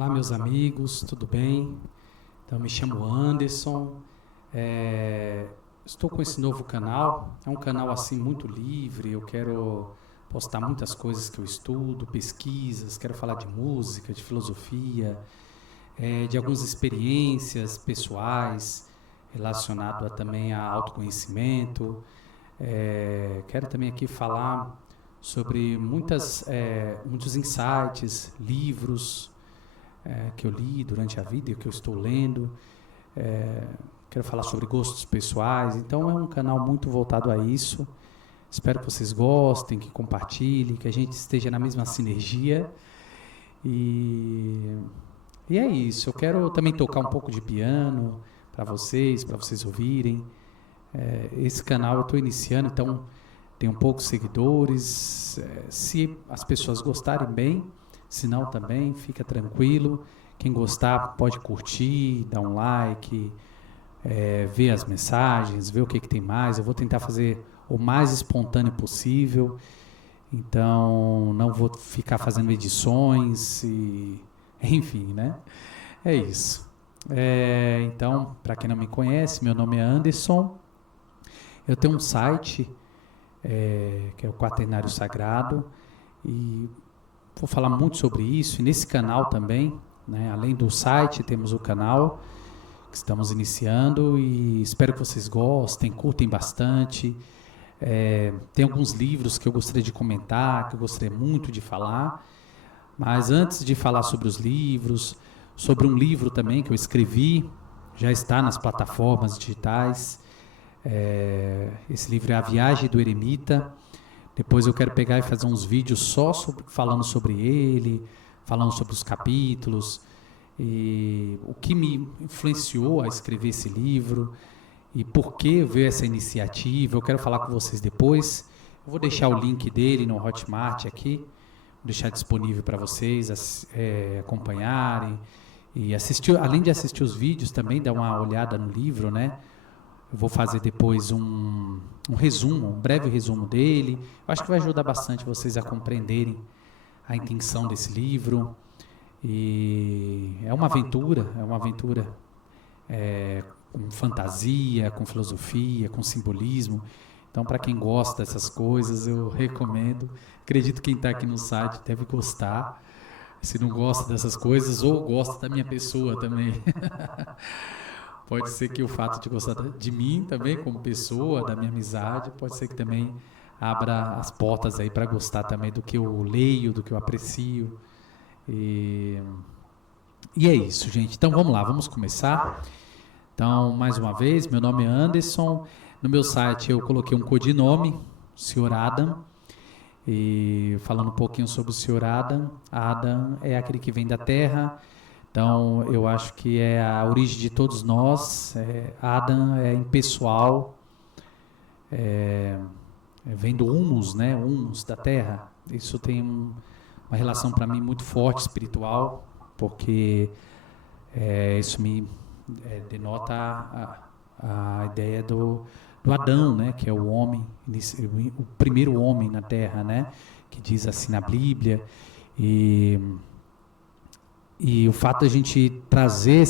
Olá, meus amigos, tudo bem? Então, me chamo Anderson. é, Estou com esse novo canal. É um canal assim muito livre. Eu quero postar muitas coisas que eu estudo, pesquisas. Quero falar de música, de filosofia, de algumas experiências pessoais relacionado também a autoconhecimento. Quero também aqui falar sobre muitos insights, livros que eu li durante a vida e que eu estou lendo. É, Quero falar sobre gostos pessoais. Então é um canal muito voltado a isso. Espero que vocês gostem, que compartilhem, que a gente esteja na mesma sinergia. E, e é isso. Eu quero também tocar um pouco de piano para vocês ouvirem. Esse canal eu estou iniciando, então tenho poucos seguidores. Se as pessoas gostarem bem, se não também, fica tranquilo. Quem gostar pode curtir, dar um like, ver as mensagens, ver o que tem mais. Eu vou tentar fazer o mais espontâneo possível. Então não vou ficar fazendo edições e enfim, né? É isso. Então, para quem não me conhece, meu nome é Anderson. Eu tenho um site que é o Quaternário Sagrado, e vou falar muito sobre isso. E nesse canal também, né, além do site, temos o canal que estamos iniciando e espero que vocês gostem, curtem bastante. Tem alguns livros que eu gostaria de comentar, que eu gostaria muito de falar, mas antes de falar sobre os livros, sobre um livro também que eu escrevi, já está nas plataformas digitais. Esse livro é A Viagem do Eremita. Depois eu quero pegar e fazer uns vídeos só falando sobre ele, falando sobre os capítulos, e o que me influenciou a escrever esse livro e por que veio essa iniciativa. Eu quero falar com vocês depois. Eu vou deixar o link dele no Hotmart aqui, vou deixar disponível para vocês acompanharem e assistir. Além de assistir os vídeos, também dar uma olhada no livro, né? Eu vou fazer depois um resumo, um breve resumo dele. Eu acho que vai ajudar bastante vocês a compreenderem a intenção desse livro. E é uma aventura com fantasia, com filosofia, com simbolismo. Então, para quem gosta dessas coisas, eu recomendo. Acredito que quem está aqui no site deve gostar. Se não gosta dessas coisas, ou gosta da minha pessoa também. Pode ser que o fato de gostar de mim também, como pessoa, da minha amizade, pode ser que também abra as portas aí para gostar também do que eu leio, do que eu aprecio. E, e é isso, gente. Então vamos lá, vamos começar. Então, mais uma vez, meu nome é Anderson. No meu site eu coloquei um codinome, Sr. Adam. E falando um pouquinho sobre o Sr. Adam. Adam é aquele que vem da terra. Então, eu acho que é a origem de todos nós. Adam é impessoal, vem do humus, né? Humus da terra. Isso tem uma relação para mim muito forte espiritual, porque isso me denota a ideia do Adão, né? Que é o homem, o primeiro homem na terra, né? Que diz assim na Bíblia. E o fato de a gente trazer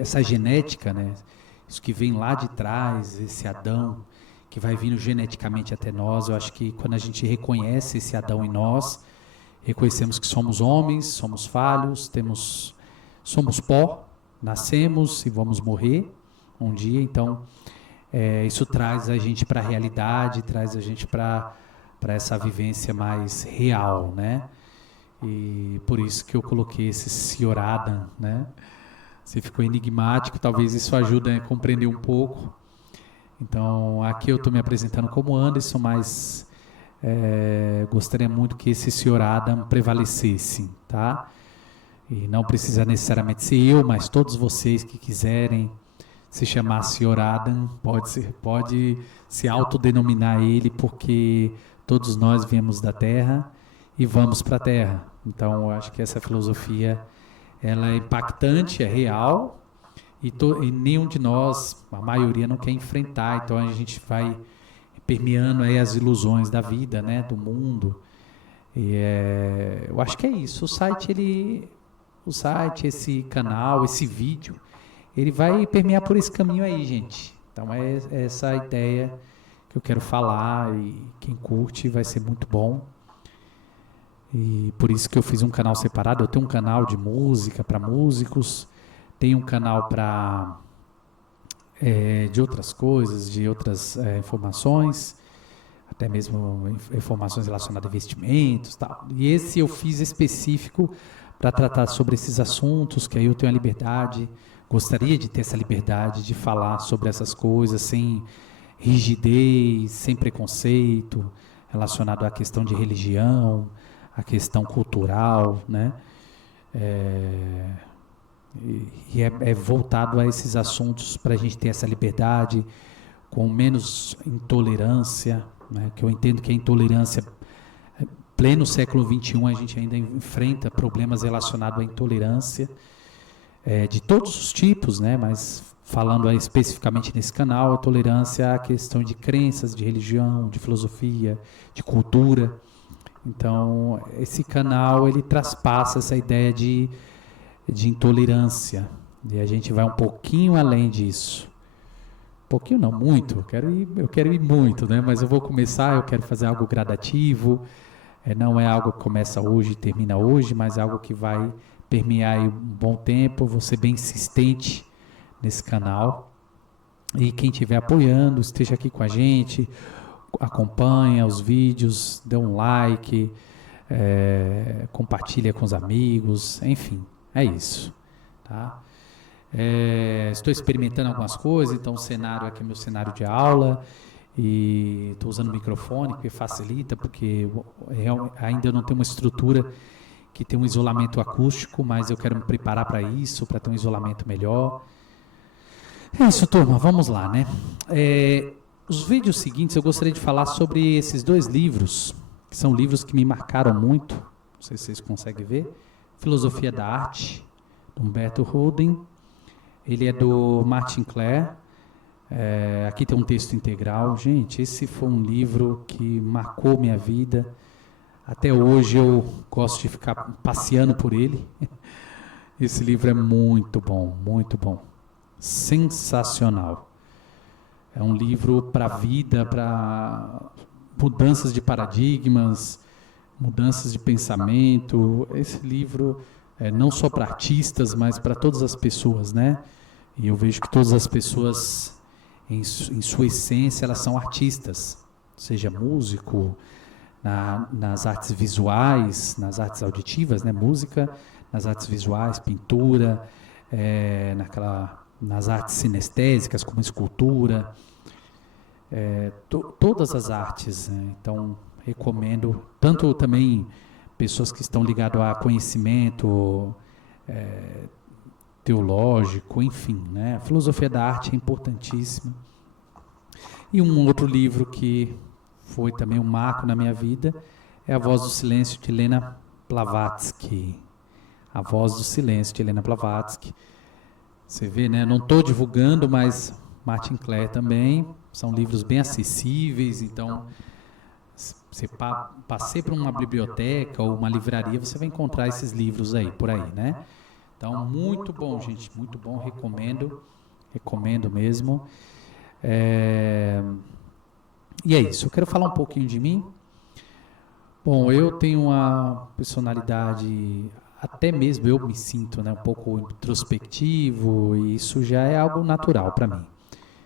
essa genética, né? Isso que vem lá de trás, esse Adão, que vai vindo geneticamente até nós, eu acho que quando a gente reconhece esse Adão em nós, reconhecemos que somos homens, somos falhos, somos pó, nascemos e vamos morrer um dia. Então, isso traz a gente para a realidade, traz a gente para essa vivência mais real, né? E por isso que eu coloquei esse Sr. Adam, né? Se ficou enigmático, talvez isso ajude a compreender um pouco. Então, aqui eu estou me apresentando como Anderson, mas gostaria muito que esse Sr. Adam prevalecesse, tá? E não precisa necessariamente ser eu, mas todos vocês que quiserem se chamar Sr. Adam, pode se autodenominar ele, porque todos nós viemos da Terra e vamos para a Terra. Então, eu acho que essa filosofia ela é impactante, é real, e nenhum de nós, a maioria, não quer enfrentar. Então, a gente vai permeando aí as ilusões da vida, né, do mundo. Eu acho que é isso. o site, esse canal, esse vídeo, ele vai permear por esse caminho aí, gente. Então é essa a ideia que eu quero falar e quem curte vai ser muito bom. E por isso que eu fiz um canal separado. Eu tenho um canal de música para músicos, tenho um canal para de outras coisas, de outras informações, até mesmo informações relacionadas a investimentos, tal. E esse eu fiz específico para tratar sobre esses assuntos, que aí eu tenho a liberdade, gostaria de ter essa liberdade de falar sobre essas coisas sem rigidez, sem preconceito, relacionado à questão de religião, à questão cultural, né? E é voltado a esses assuntos para a gente ter essa liberdade, com menos intolerância, né? Que eu entendo que a intolerância, pleno século XXI, a gente ainda enfrenta problemas relacionados à intolerância, de todos os tipos, né? Mas falando especificamente nesse canal, a tolerância é a questão de crenças, de religião, de filosofia, de cultura. Então, esse canal, ele traspassa essa ideia de intolerância. E a gente vai um pouquinho além disso. Pouquinho não, muito. Eu quero ir muito, né? Mas eu vou começar, eu quero fazer algo gradativo. Não é algo que começa hoje e termina hoje, mas é algo que vai permear aí um bom tempo. Eu vou ser bem insistente nesse canal. E quem estiver apoiando, esteja aqui com a gente, acompanha os vídeos, dê um like, compartilha com os amigos, enfim, é isso, tá? Estou experimentando algumas coisas, então o cenário aqui é meu cenário de aula e estou usando o microfone porque facilita, porque ainda não tenho uma estrutura que tem um isolamento acústico, mas eu quero me preparar para isso, para ter um isolamento melhor. É isso, turma, vamos lá, né? Os vídeos seguintes eu gostaria de falar sobre esses dois livros, que são livros que me marcaram muito, não sei se vocês conseguem ver. Filosofia da Arte, do Humberto Holden. Ele é do Martin Clare. Aqui tem um texto integral. Gente, esse foi um livro que marcou minha vida. Até hoje eu gosto de ficar passeando por ele. Esse livro é muito bom, muito bom. Sensacional. É um livro para a vida, para mudanças de paradigmas, mudanças de pensamento. Esse livro é não só para artistas, mas para todas as pessoas, né? E eu vejo que todas as pessoas, em sua essência, elas são artistas. Seja músico, nas artes visuais, nas artes auditivas, né? Música, nas artes visuais, pintura, nas artes sinestésicas, como escultura, todas as artes, né? Então, recomendo, tanto também pessoas que estão ligadas a conhecimento teológico, enfim, né? A filosofia da arte é importantíssima. E um outro livro que foi também um marco na minha vida é A Voz do Silêncio, de Helena Blavatsky. A Voz do Silêncio, de Helena Blavatsky. Você vê, né? Não estou divulgando, mas Martin Clare também. São livros bem acessíveis, então você passei por uma biblioteca ou uma livraria, você vai encontrar esses livros aí, por aí, né? Então, muito bom, gente, muito bom, recomendo mesmo. E é isso, eu quero falar um pouquinho de mim. Bom, eu tenho uma personalidade, até mesmo eu me sinto, né, um pouco introspectivo, e isso já é algo natural para mim.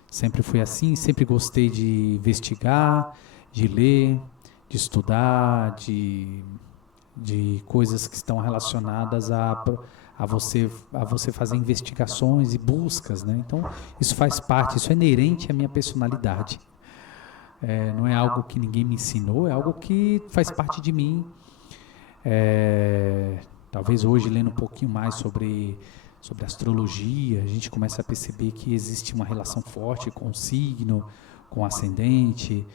Sempre fui assim, sempre gostei de investigar, de ler, de estudar, de coisas que estão relacionadas a você fazer investigações e buscas, né? Então, isso faz parte, isso é inerente à minha personalidade. Não é algo que ninguém me ensinou, é algo que faz parte de mim. Talvez hoje, lendo um pouquinho mais sobre astrologia, a gente começa a perceber que existe uma relação forte com o signo, com o ascendente.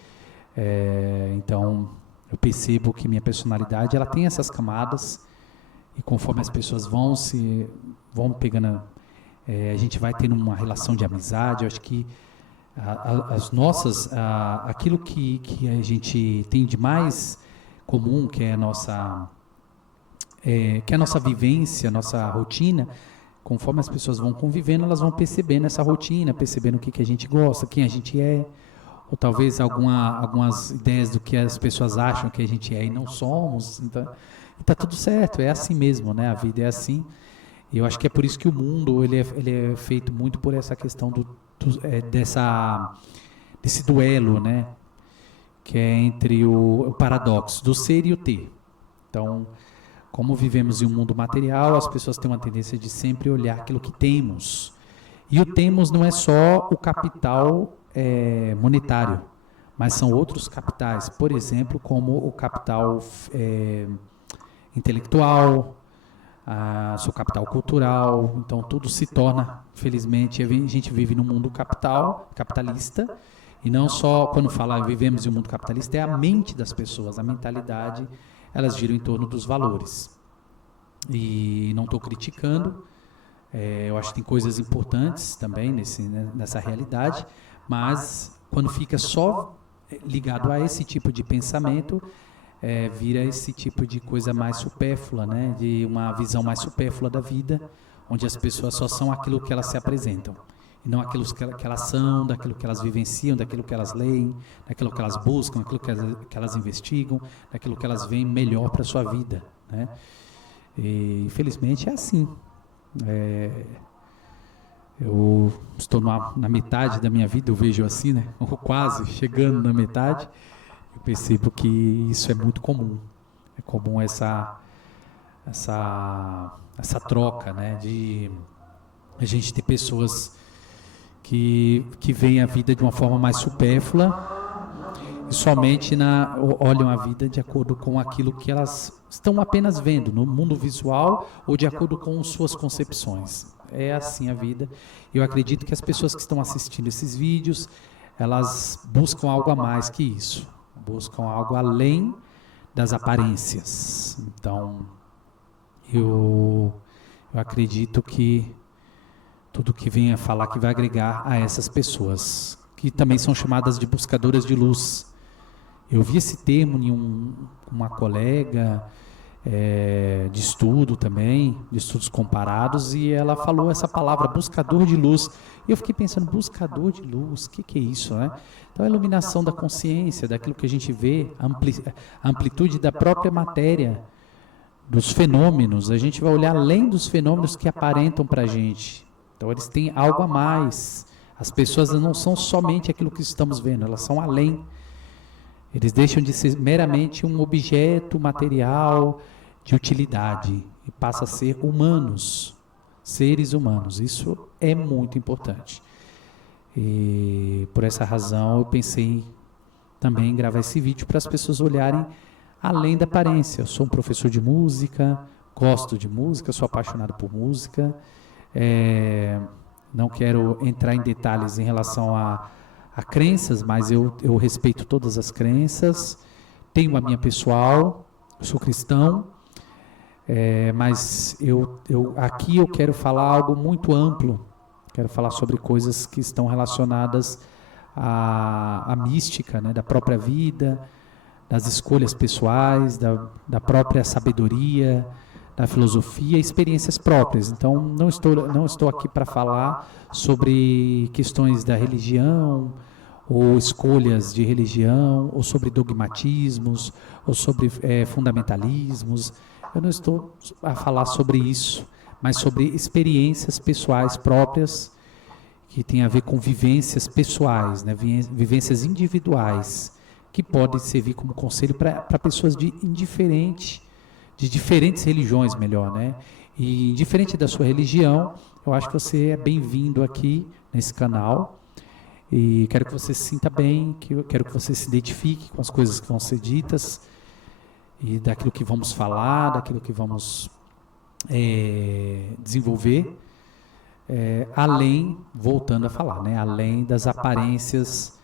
Então, eu percebo que minha personalidade ela tem essas camadas, e conforme as pessoas vão pegando, a gente vai tendo uma relação de amizade. Eu acho que aquilo que a gente tem de mais comum, que é a nossa que a nossa vivência, a nossa rotina, conforme as pessoas vão convivendo, elas vão percebendo essa rotina, percebendo o que a gente gosta, quem a gente é, ou talvez algumas ideias do que as pessoas acham que a gente é e não somos. Então, está tudo certo, é assim mesmo, né? A vida é assim. E eu acho que é por isso que o mundo ele é feito muito por essa questão desse duelo, né? Que é entre o paradoxo do ser e o ter. Então, como vivemos em um mundo material, as pessoas têm uma tendência de sempre olhar aquilo que temos. E o temos não é só o capital monetário, mas são outros capitais, por exemplo, como o capital intelectual, seu capital cultural. Então tudo se torna, felizmente, a gente vive num mundo capitalista, e não só quando fala vivemos em um mundo capitalista, é a mente das pessoas, a mentalidade, elas giram em torno dos valores. E não estou criticando, eu acho que tem coisas importantes também nessa realidade, mas quando fica só ligado a esse tipo de pensamento, vira esse tipo de coisa mais supérflua, né? De uma visão mais supérflua da vida, onde as pessoas só são aquilo que elas se apresentam, e não aquilo que elas são, daquilo que elas vivenciam, daquilo que elas leem, daquilo que elas buscam, daquilo que elas investigam, daquilo que elas veem melhor para a sua vida, né? E infelizmente é assim. Eu estou na metade da minha vida, eu vejo assim, né? Ou quase chegando na metade. Eu percebo que isso é muito comum. É comum essa troca, né? De a gente ter pessoas que veem a vida de uma forma mais supérflua e somente olham a vida de acordo com aquilo que elas estão apenas vendo no mundo visual ou de acordo com suas concepções. É assim a vida. Eu acredito que as pessoas que estão assistindo esses vídeos, elas buscam algo a mais que isso. Buscam algo além das aparências. Então, eu acredito que tudo que vem a falar que vai agregar a essas pessoas, que também são chamadas de buscadoras de luz. Eu vi esse termo em uma colega de estudo também, de estudos comparados, e ela falou essa palavra, buscador de luz. E eu fiquei pensando, buscador de luz, o que é isso, né? Então, a iluminação da consciência, daquilo que a gente vê, a amplitude da própria matéria, dos fenômenos. A gente vai olhar além dos fenômenos que aparentam para a gente. Então, eles têm algo a mais. As pessoas não são somente aquilo que estamos vendo, elas são além. Eles deixam de ser meramente um objeto material de utilidade e passam a ser humanos, seres humanos. Isso é muito importante. E por essa razão eu pensei também em gravar esse vídeo para as pessoas olharem além da aparência. Eu sou um professor de música, gosto de música, sou apaixonado por música. Não quero entrar em detalhes em relação a crenças, mas eu respeito todas as crenças, tenho a minha pessoal, sou cristão, mas aqui eu quero falar algo muito amplo, quero falar sobre coisas que estão relacionadas à mística, né, da própria vida, das escolhas pessoais, da própria sabedoria, da filosofia, experiências próprias. Então, não estou aqui para falar sobre questões da religião, ou escolhas de religião, ou sobre dogmatismos, ou sobre fundamentalismos. Eu não estou a falar sobre isso, mas sobre experiências pessoais próprias, que tem a ver com vivências pessoais, né? Vivências individuais, que podem servir como conselho para pessoas de diferentes religiões, melhor, né? E diferente da sua religião, eu acho que você é bem-vindo aqui nesse canal, e quero que você se sinta bem, quero que você se identifique com as coisas que vão ser ditas, e daquilo que vamos falar, daquilo que vamos desenvolver, voltando a falar, né? Além das aparências,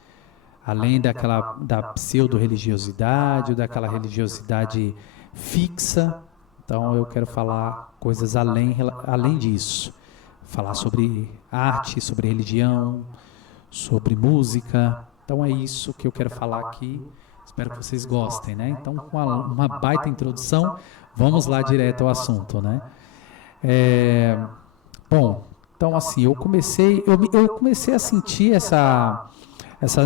além da pseudo-religiosidade, ou daquela religiosidade fixa. Então eu quero falar coisas além disso, falar sobre arte, sobre religião, sobre música. Então é isso que eu quero falar aqui Espero que vocês gostem, né? Então, com uma baita introdução, vamos lá direto ao assunto, né? Bom, então assim, eu comecei a sentir essa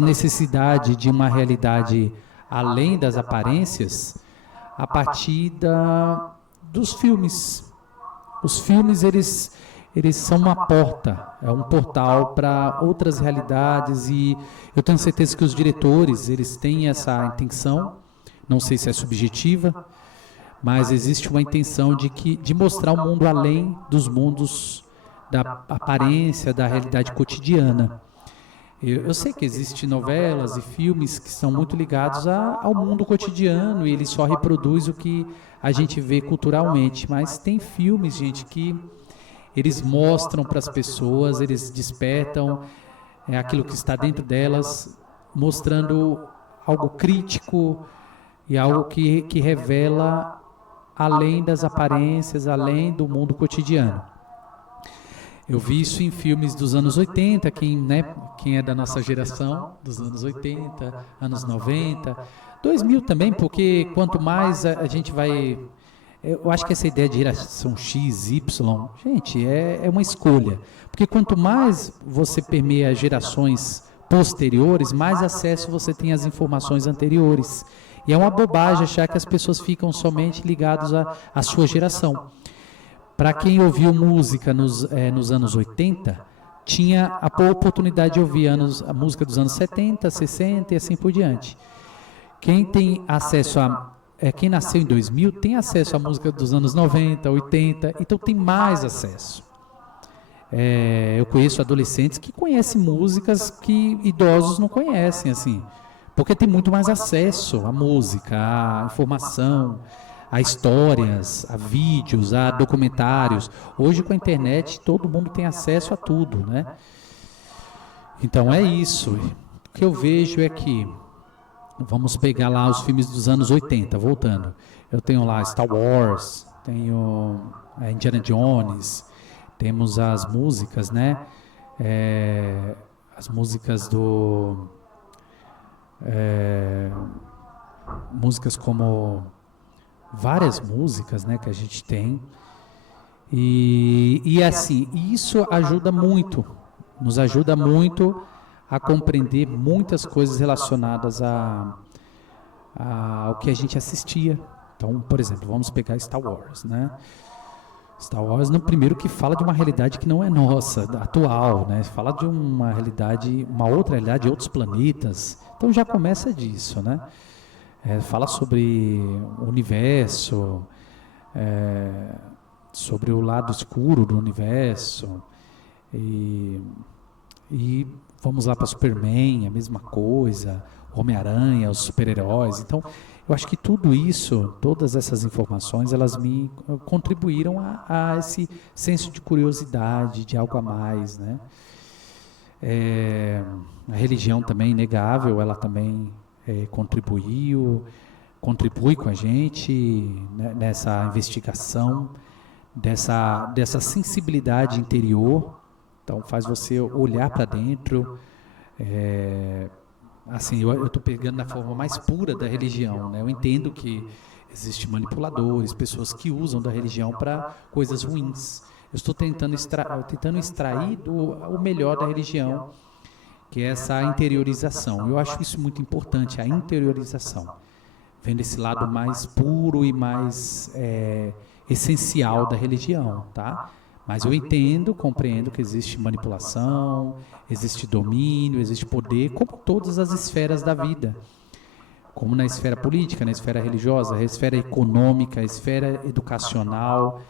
necessidade de uma realidade além das aparências a partir dos filmes. Os filmes, eles são uma porta, é um portal para outras realidades, e eu tenho certeza que os diretores, eles têm essa intenção, não sei se é subjetiva, mas existe uma intenção de mostrar um mundo além dos mundos da aparência, da realidade cotidiana. Eu sei que existem novelas e filmes que são muito ligados ao mundo cotidiano, e ele só reproduz o que a gente vê culturalmente, mas tem filmes, gente, que eles mostram para as pessoas, eles despertam aquilo que está dentro delas, mostrando algo crítico e algo que revela além das aparências, além do mundo cotidiano. Eu vi isso em filmes dos anos 80, quem é da nossa geração, dos anos 80, anos 90, 2000 também, porque quanto mais a gente vai... Eu acho que essa ideia de geração X, Y, gente, é uma escolha. Porque quanto mais você permeia gerações posteriores, mais acesso você tem às informações anteriores. E é uma bobagem achar que as pessoas ficam somente ligadas à sua geração. Para quem ouviu música nos anos 80, tinha a oportunidade de ouvir a música dos anos 70, 60 e assim por diante. Quem tem acesso quem nasceu em 2000 tem acesso à música dos anos 90, 80, então tem mais acesso. Eu conheço adolescentes que conhecem músicas que idosos não conhecem, assim, porque tem muito mais acesso à música, à informação, a histórias, a vídeos, a documentários. Hoje, com a internet, todo mundo tem acesso a tudo, né? Então é isso. O que eu vejo é que, vamos pegar lá os filmes dos anos 80, voltando. Eu tenho lá Star Wars, tenho Indiana Jones, temos as músicas, né? As músicas músicas como... várias músicas, né, que a gente tem, e assim, isso ajuda muito, nos ajuda muito a compreender muitas coisas relacionadas ao que a gente assistia. Então, por exemplo, vamos pegar Star Wars, né? Star Wars, no primeiro, que fala de uma realidade que não é nossa, atual, né? Fala de uma realidade, uma outra realidade, outros planetas. Então já começa disso, né? Fala sobre o universo, sobre o lado escuro do universo, e vamos lá para Superman, a mesma coisa, Homem-Aranha, os super-heróis. Então, eu acho que tudo isso, todas essas informações, elas me contribuíram a esse senso de curiosidade, de algo a mais, né? A religião também, inegável, ela também contribui com a gente, né, nessa investigação, dessa sensibilidade interior. Então faz você olhar para dentro. Assim, eu estou pegando na forma mais pura da religião, né? Eu entendo que existem manipuladores, pessoas que usam da religião para coisas ruins. Eu estou tentando extrair o melhor da religião, que é essa interiorização. Eu acho isso muito importante, a interiorização, vendo esse lado mais puro e mais essencial da religião, tá? Mas eu compreendo que existe manipulação, existe domínio, existe poder, como todas as esferas da vida, como na esfera política, na esfera religiosa, na esfera econômica, na esfera educacional.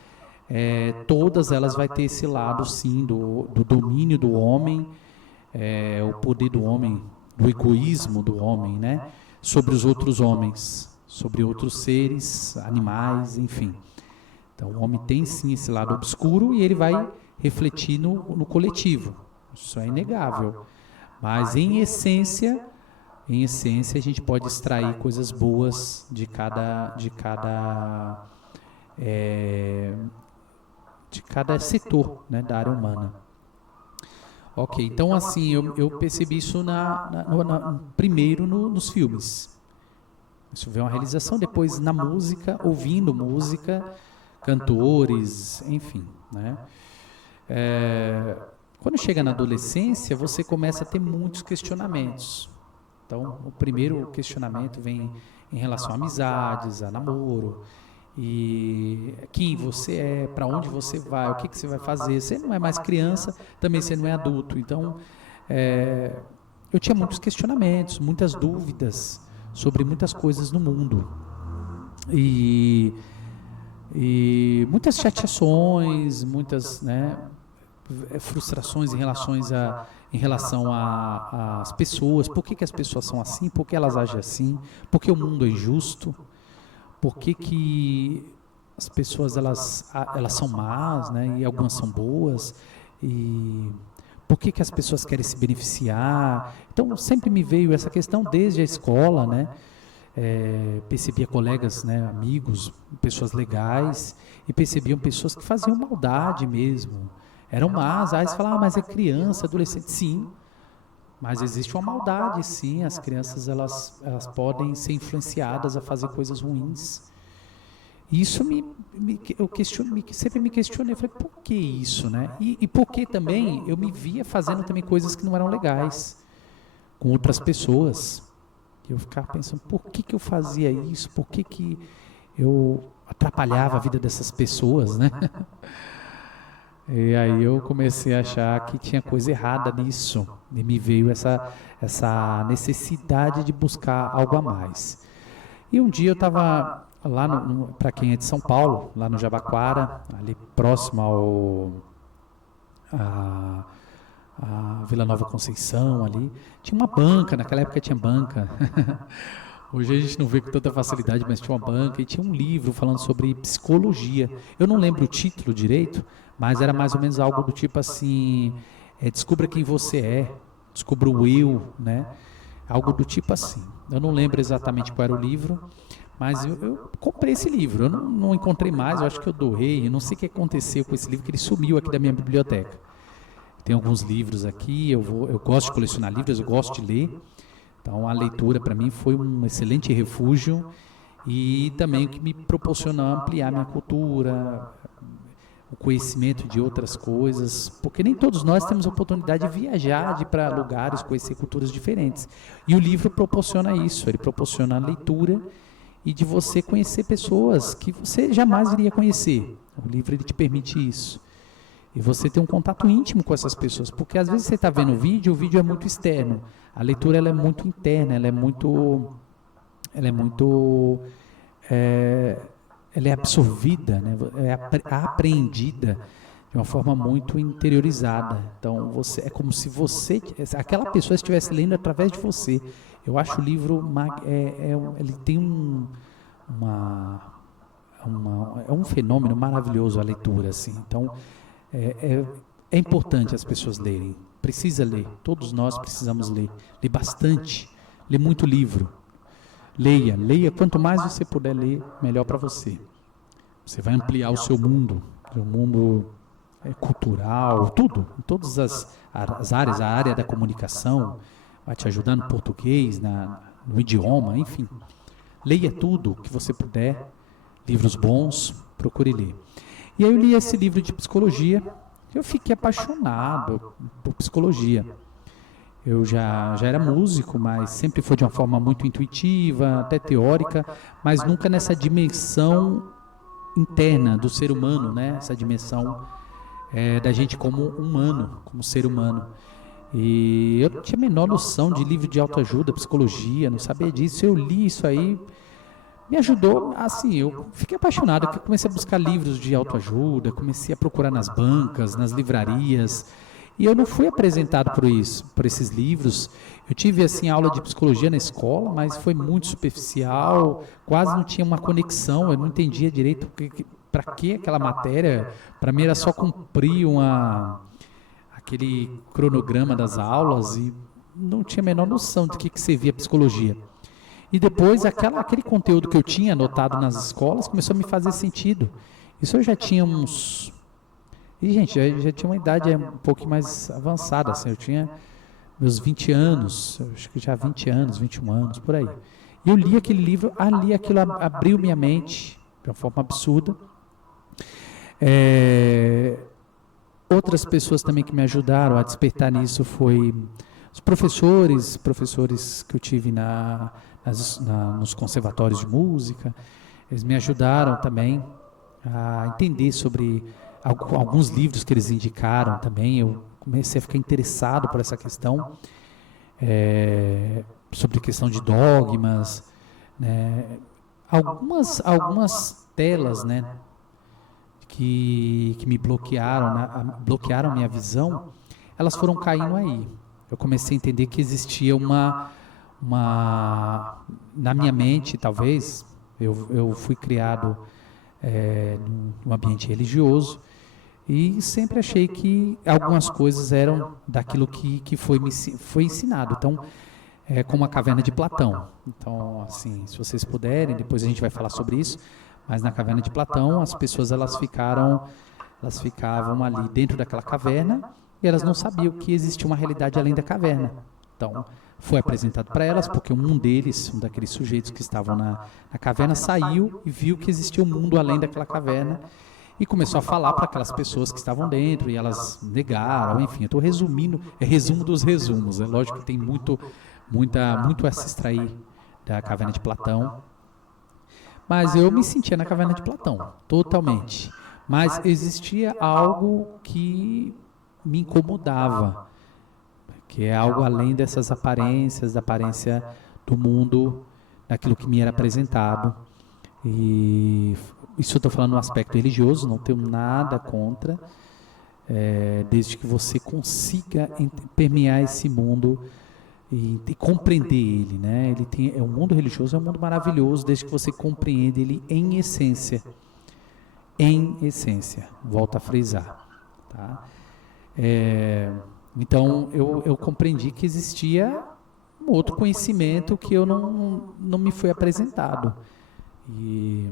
Todas elas vai ter esse lado, sim, do domínio do homem, o poder do homem, do egoísmo do homem, né, sobre os outros homens, sobre outros seres, animais, enfim. Então, o homem tem sim esse lado obscuro e ele vai refletir no coletivo. Isso é inegável. Mas, em essência, a gente pode extrair coisas boas de cada setor, né, da área humana. Ok, então assim, eu percebi isso primeiro nos filmes. Isso veio uma realização. Depois, na música, ouvindo música, cantores, enfim, né? Quando chega na adolescência, você começa a ter muitos questionamentos. Então, o primeiro questionamento vem em relação a amizades, a namoro, e quem você é, para onde você vai, o que você vai fazer. Você não é mais criança, também você não é adulto. Então, eu tinha muitos questionamentos, muitas dúvidas sobre muitas coisas no mundo. E muitas chateações, muitas, né, frustrações em relação às pessoas. Por que as pessoas são assim? Por que elas agem assim? Por que o mundo é injusto? Por que as pessoas elas são más, né? E algumas são boas? E por que as pessoas querem se beneficiar? Então sempre me veio essa questão desde a escola, né? Percebia colegas, né, amigos, pessoas legais, e percebiam pessoas que faziam maldade mesmo. Eram más. Aí você fala, mas é criança, adolescente. Sim, mas existe uma maldade, sim. As crianças elas podem ser influenciadas a fazer coisas ruins. E isso sempre me questionei. Eu falei, por que isso, né? E por que também eu me via fazendo também coisas que não eram legais com outras pessoas. Eu ficava pensando, por que eu fazia isso? Por que eu atrapalhava a vida dessas pessoas, né? E aí eu comecei a achar que tinha coisa errada nisso. E me veio essa necessidade de buscar algo a mais. E um dia eu estava lá, para quem é de São Paulo, lá no Jabaquara, ali próximo a Vila Nova Conceição ali, tinha uma banca, naquela época tinha banca. Hoje a gente não vê com tanta facilidade, mas tinha uma banca e tinha um livro falando sobre psicologia. Eu não lembro o título direito, mas era mais ou menos algo do tipo assim, descubra quem você é, descubra o eu, né? Algo do tipo assim. Eu não lembro exatamente qual era o livro, mas eu comprei esse livro. Eu não encontrei mais, eu acho que eu doei, eu não sei o que aconteceu com esse livro, que ele sumiu aqui da minha biblioteca. Tem alguns livros aqui, eu gosto de colecionar livros, eu gosto de ler. Então a leitura para mim foi um excelente refúgio e também o que me proporcionou ampliar minha cultura, o conhecimento de outras coisas, porque nem todos nós temos a oportunidade de viajar, de ir para lugares, conhecer culturas diferentes. E o livro proporciona isso, ele proporciona a leitura e de você conhecer pessoas que você jamais iria conhecer. O livro ele te permite isso. E você tem um contato íntimo com essas pessoas, porque às vezes você está vendo o vídeo é muito externo. A leitura ela é muito interna, ela é absorvida, né? É apreendida de uma forma muito interiorizada. Então é como se aquela pessoa estivesse lendo através de você. Eu acho o livro ele tem um fenômeno maravilhoso a leitura, assim. Então é importante as pessoas lerem. Precisa ler. Todos nós precisamos ler. Ler bastante. Ler muito livro. Leia. Quanto mais você puder ler, melhor para você. Você vai ampliar o seu mundo cultural, tudo. Em todas as áreas. A área da comunicação vai te ajudar no português, no idioma, enfim. Leia tudo que você puder. Livros bons, procure ler. E aí eu li esse livro de psicologia, eu fiquei apaixonado por psicologia. Eu já era músico, mas sempre foi de uma forma muito intuitiva, até teórica, mas nunca nessa dimensão interna do ser humano, né? Essa dimensão da gente como humano, como ser humano. E eu não tinha a menor noção de livro de autoajuda, psicologia, não sabia disso. Eu li isso aí, me ajudou, assim, eu fiquei apaixonado, eu comecei a buscar livros de autoajuda, comecei a procurar nas bancas, nas livrarias, e eu não fui apresentado por esses livros. Eu tive, assim, aula de psicologia na escola, mas foi muito superficial, quase não tinha uma conexão, eu não entendia direito para que aquela matéria. Para mim era só cumprir aquele cronograma das aulas e não tinha a menor noção do que servia a psicologia. E depois aquele conteúdo que eu tinha anotado nas escolas começou a me fazer sentido. Isso eu já tinha uns... E, gente, já tinha uma idade um pouco mais avançada, assim, eu tinha meus 20 anos, acho que já 20 anos, 21 anos, por aí. Eu li aquele livro, ali aquilo abriu minha mente de uma forma absurda. Outras pessoas também que me ajudaram a despertar nisso foi os professores que eu tive nos conservatórios de música. Eles me ajudaram também a entender sobre alguns livros que eles indicaram também. Eu comecei a ficar interessado por essa questão, sobre questão de dogmas, né? Algumas telas, né, que me bloquearam minha visão, elas foram caindo aí. Eu comecei a entender que existia na minha mente, talvez, eu fui criado num ambiente religioso e sempre achei que algumas coisas eram daquilo que foi ensinado. Então, como a caverna de Platão. Então, assim, se vocês puderem, depois a gente vai falar sobre isso, mas na caverna de Platão, as pessoas elas ficavam ali dentro daquela caverna e elas não sabiam que existia uma realidade além da caverna. Então, foi apresentado para elas, porque um daqueles sujeitos que estavam na caverna, saiu e viu que existia um mundo além daquela caverna e começou a falar para aquelas pessoas que estavam dentro e elas negaram, enfim. Eu estou resumindo, é resumo dos resumos. É lógico que tem muito a se extrair da caverna de Platão. Mas eu me sentia na caverna de Platão, totalmente. Mas existia algo que me incomodava, que é algo além dessas aparências, da aparência do mundo, daquilo que me era apresentado. E isso eu estou falando no aspecto religioso, não tenho nada contra, desde que você consiga permear esse mundo e compreender ele, né? O mundo religioso é um mundo maravilhoso, desde que você compreende ele em essência. Em essência, volto a frisar. Tá? Então, eu compreendi que existia um outro conhecimento que eu não me foi apresentado. E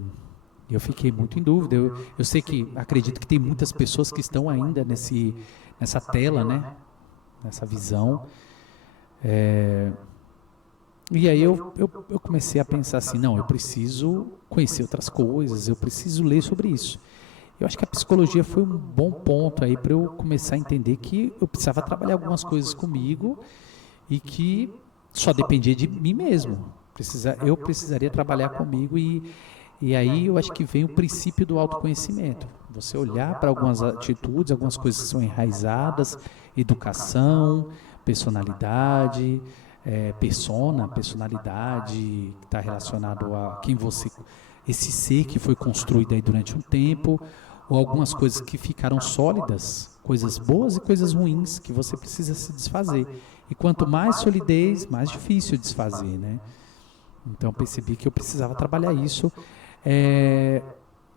eu fiquei muito em dúvida. Eu sei acredito que tem muitas pessoas que estão ainda nessa tela, né? Nessa visão. E aí eu comecei a pensar assim, não, eu preciso conhecer outras coisas, eu preciso ler sobre isso. Eu acho que a psicologia foi um bom ponto aí para eu começar a entender que eu precisava trabalhar algumas coisas comigo e que só dependia de mim mesmo. Eu precisaria trabalhar comigo e aí eu acho que vem o princípio do autoconhecimento. Você olhar para algumas atitudes, algumas coisas que são enraizadas, educação, personalidade, personalidade que está relacionado a quem você, esse ser que foi construído aí durante um tempo, ou algumas coisas que ficaram sólidas, coisas boas e coisas ruins que você precisa se desfazer. E quanto mais solidez, mais difícil desfazer, né? Então percebi que eu precisava trabalhar isso.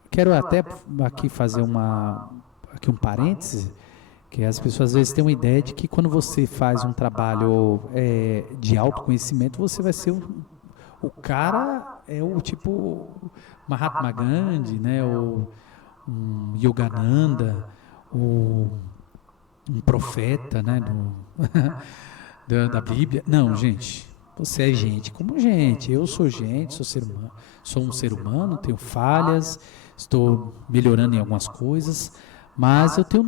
Quero até aqui fazer um parêntese, que as pessoas às vezes têm uma ideia de que quando você faz um trabalho de autoconhecimento, você vai ser o cara, o tipo Mahatma Gandhi, né, ou um Yogananda, ou um profeta, né, da Bíblia. Não, gente, você é gente como gente, eu sou gente, sou ser humano, sou um ser humano, tenho falhas, estou melhorando em algumas coisas, mas eu tenho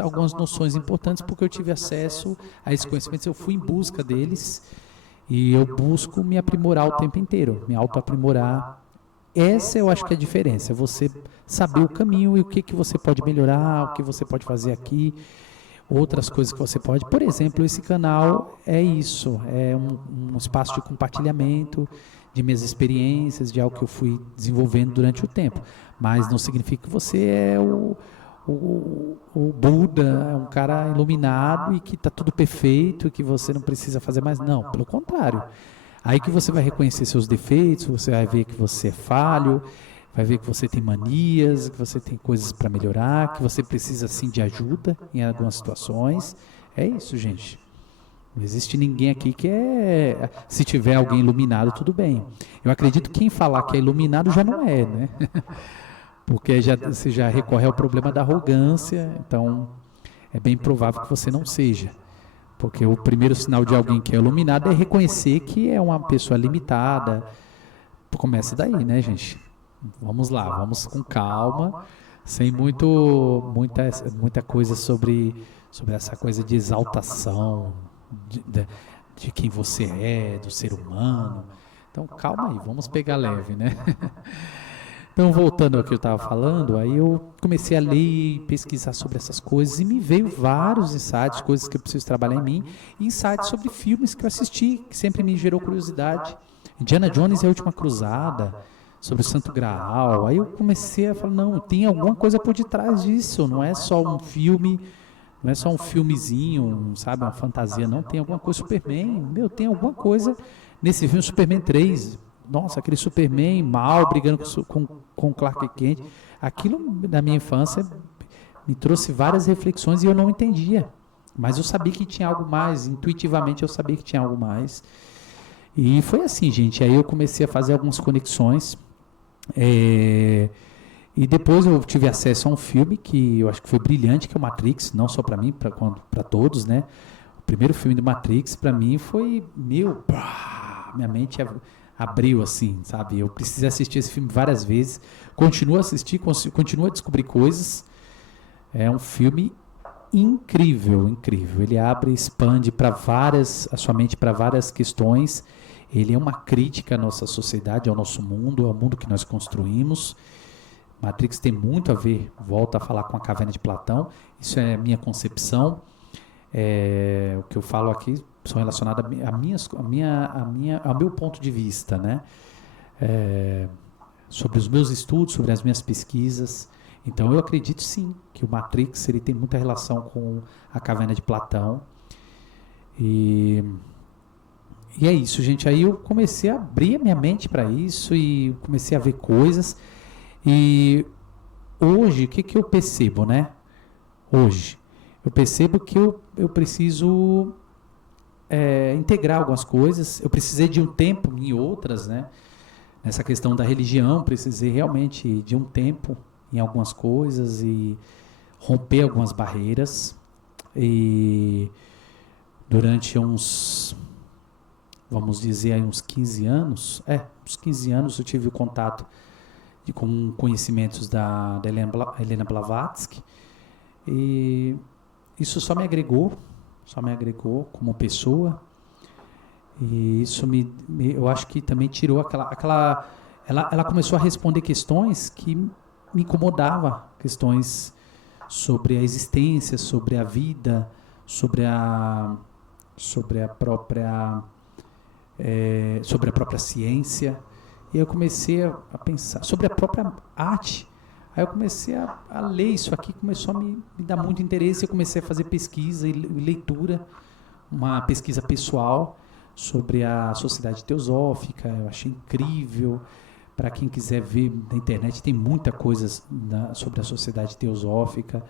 algumas noções importantes, porque eu tive acesso a esses conhecimentos, eu fui em busca deles e eu busco me aprimorar o tempo inteiro, me autoaprimorar. Essa eu acho que é a diferença, é você saber o caminho e o que você pode melhorar, o que você pode fazer aqui, outras coisas que você pode. Por exemplo, esse canal é isso, é um espaço de compartilhamento de minhas experiências, de algo que eu fui desenvolvendo durante o tempo, mas não significa que você é o Buda, é um cara iluminado e que está tudo perfeito, que você não precisa fazer mais. Não, pelo contrário. Aí que você vai reconhecer seus defeitos, você vai ver que você é falho, vai ver que você tem manias, que você tem coisas para melhorar, que você precisa sim de ajuda em algumas situações. É isso, gente. Não existe ninguém aqui que se tiver alguém iluminado, tudo bem. Eu acredito que quem falar que é iluminado já não é, né? Porque você já recorre ao problema da arrogância, então é bem provável que você não seja. Porque o primeiro sinal de alguém que é iluminado é reconhecer que é uma pessoa limitada. Começa daí, né, gente? Vamos lá, vamos com calma, sem muita coisa sobre essa coisa de exaltação de quem você é, do ser humano. Então, calma aí, vamos pegar leve, né? Então, voltando ao que eu estava falando, aí eu comecei a ler e pesquisar sobre essas coisas e me veio vários insights, coisas que eu preciso trabalhar em mim, e insights sobre filmes que eu assisti, que sempre me gerou curiosidade. Indiana Jones e a Última Cruzada, sobre o Santo Graal. Aí eu comecei a falar, não, tem alguma coisa por detrás disso, não é só um filme, não é só um filmezinho, sabe, uma fantasia, não, tem alguma coisa. Superman, meu, tem alguma coisa nesse filme, Superman 3. Nossa, aquele Superman mal brigando com Clark Kent. Aquilo, na minha infância, me trouxe várias reflexões e eu não entendia. Mas eu sabia que tinha algo mais, intuitivamente eu sabia que tinha algo mais. E foi assim, gente. Aí eu comecei a fazer algumas conexões. E depois eu tive acesso a um filme que eu acho que foi brilhante, que é o Matrix, não só para mim, para todos, né? O primeiro filme do Matrix, para mim, foi minha mente abriu assim, sabe? Eu precisei assistir esse filme várias vezes, continuo a assistir, continuo a descobrir coisas. É um filme incrível, incrível. Ele abre e expande a sua mente para várias questões. Ele é uma crítica à nossa sociedade, ao nosso mundo, ao mundo que nós construímos. Matrix tem muito a ver, volta a falar com a Caverna de Platão. Isso é a minha concepção. O que eu falo aqui são relacionadas ao meu ponto de vista, né? Sobre os meus estudos, sobre as minhas pesquisas. Então eu acredito sim que o Matrix ele tem muita relação com a Caverna de Platão. E é isso, gente. Aí eu comecei a abrir a minha mente para isso e comecei a ver coisas. E hoje, o que eu percebo, né? Hoje, eu percebo que eu preciso integrar algumas coisas. Eu precisei de um tempo em outras, né? Nessa questão da religião, precisei realmente de um tempo em algumas coisas e romper algumas barreiras. E durante vamos dizer aí uns 15 anos, uns 15 anos eu tive o contato com conhecimentos da Helena Blavatsky, e isso só me agregou como pessoa, e isso eu acho que também tirou ela começou a responder questões que me incomodavam, questões sobre a existência, sobre a vida, sobre a própria ciência. E eu comecei a pensar sobre a própria arte. Aí eu comecei a ler isso aqui, começou a me dar muito interesse. Eu comecei a fazer pesquisa e leitura, uma pesquisa pessoal sobre a sociedade teosófica. Eu achei incrível. Para quem quiser ver na internet, tem muita coisa sobre a sociedade teosófica.